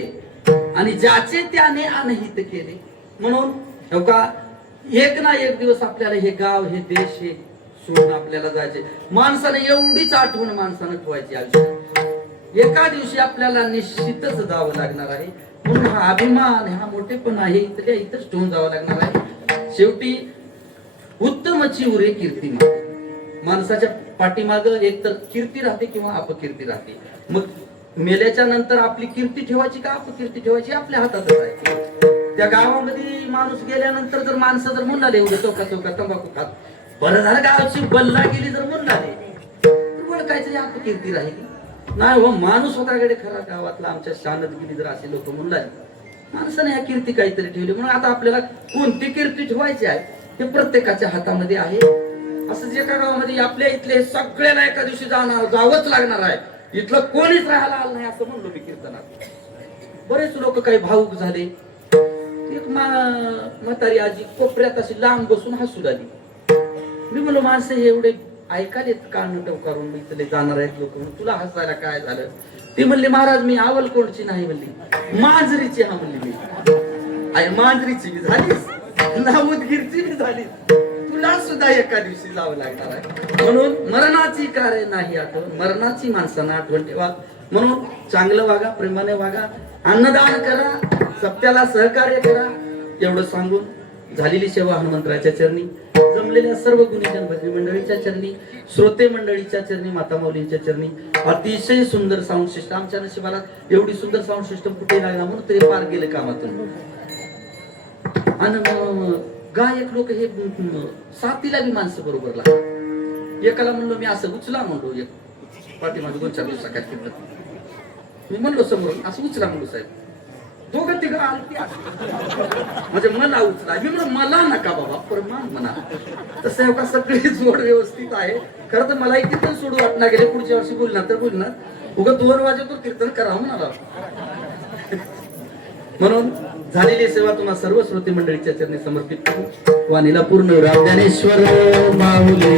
आणि ज्याचे त्याने अनहित केले. म्हणून का एक ना एक दिवस आपल्याला हे गाव हे देश हे सोडून आपल्याला जायचे. माणसाने एवढीच आठवण माणसानं ठेवायची आयुष्यात. एका दिवशी आपल्याला निश्चितच जावं लागणार आहे. म्हणून हा अभिमान हा मोठेपण आहे इथल्या इथंच ठेवून जावं लागणार आहे. शेवटी उत्तमची उरे कीर्ती माणसाच्या पाठीमाग एक तर कीर्ती राहते किंवा अपकीर्ती राहते. मग मेल्याच्या नंतर आपली कीर्ती ठेवायची का अपकीर्ती ठेवायची आपल्या हातातच आहे. त्या गावामध्ये माणूस गेल्यानंतर जर माणसं जर म्हणणारे एवढे चौका तंबाखू खात बरं झालं गावची बल्ला गेली जर म्हणणारे तर ओळखायची अपकीर्ती राहिली नाही. हो माणूस स्वतःकडे खरा गावातला आमच्या शानत गेली जर असे लोक म्हणणारे माणसाने या कीर्ती काहीतरी ठेवली. म्हणून आता आपल्याला कोणती कीर्ती ठेवायची आहे ते प्रत्येकाच्या हातामध्ये आहे. असंच एका गावामध्ये आपल्या इथले सगळ्याला एका दिवशी जावंच लागणार आहे, इथलं कोणीच राहायला आलं नाही असं म्हणलो मी कीर्तनात. बरेच लोक काही भावुक झाले. एक म्हातारी आजी कोपऱ्यात अशी लांब बसून हसू लागली. मी म्हणलो माणसं हे एवढे ऐकालेत कान टवकारून मी इथले जाणार आहेत लोक, तुला हसायला काय झालं? ती म्हणली महाराज मी आवलकोणची नाही म्हणली, मांजरीची हा म्हणली मी. आणि मांजरीची बी झालीस, नामुदगीरची बी झाली, तुला सुद्धा एका दिवशी जावं लागणार आहे. म्हणून मरणाची कार्य नाही आठवण, मरणाची माणसांना आठवण ठेवा. म्हणून चांगलं वागा, प्रेमाने वागा, अन्नदान करा, सत्याला सहकार्य करा. एवढं सांगून झालेली सेवा हनुमंतराच्या चरणी, जमलेल्या सर्व गुणीजन भजनी मंडळीच्या चरणी, श्रोते मंडळीच्या चरणी, माता माऊलींच्या चरणी. अतिशय सुंदर साऊंड सिस्टम, आमच्या नशिबाला एवढी सुंदर साऊंड सिस्टम कुठे लागला म्हणून तरी पार गेले कामातून. आणि गायक लोक हे साथीला बी माणसं बरोबर लागतात. एकाला म्हणलो मी असं उचला म्हणलो, एक पाठीमागे 2-4 दिवसाकात कीर्तन मी म्हणलो समोर असं उचला म्हणलो साहेब, दोघं तिघं आलती म्हणजे मला उचला. मी म्हणलो मला नका बाबा परमान म्हणा. तसं का सगळी जोड व्यवस्थित आहे. खरं तर मला कीर्तन सोडू वाटणार गेले, पुढच्या वर्षी बोलणार तर बोलणार, उगा 2 वाजेतून कीर्तन करावं म्हणाला. म्हणून झालेली सेवा तुम्हा सर्व श्रोते मंडळीच्या चरणी समर्पित करू. वाणीला पूर्ण राव ज्ञानेश्वर माऊली.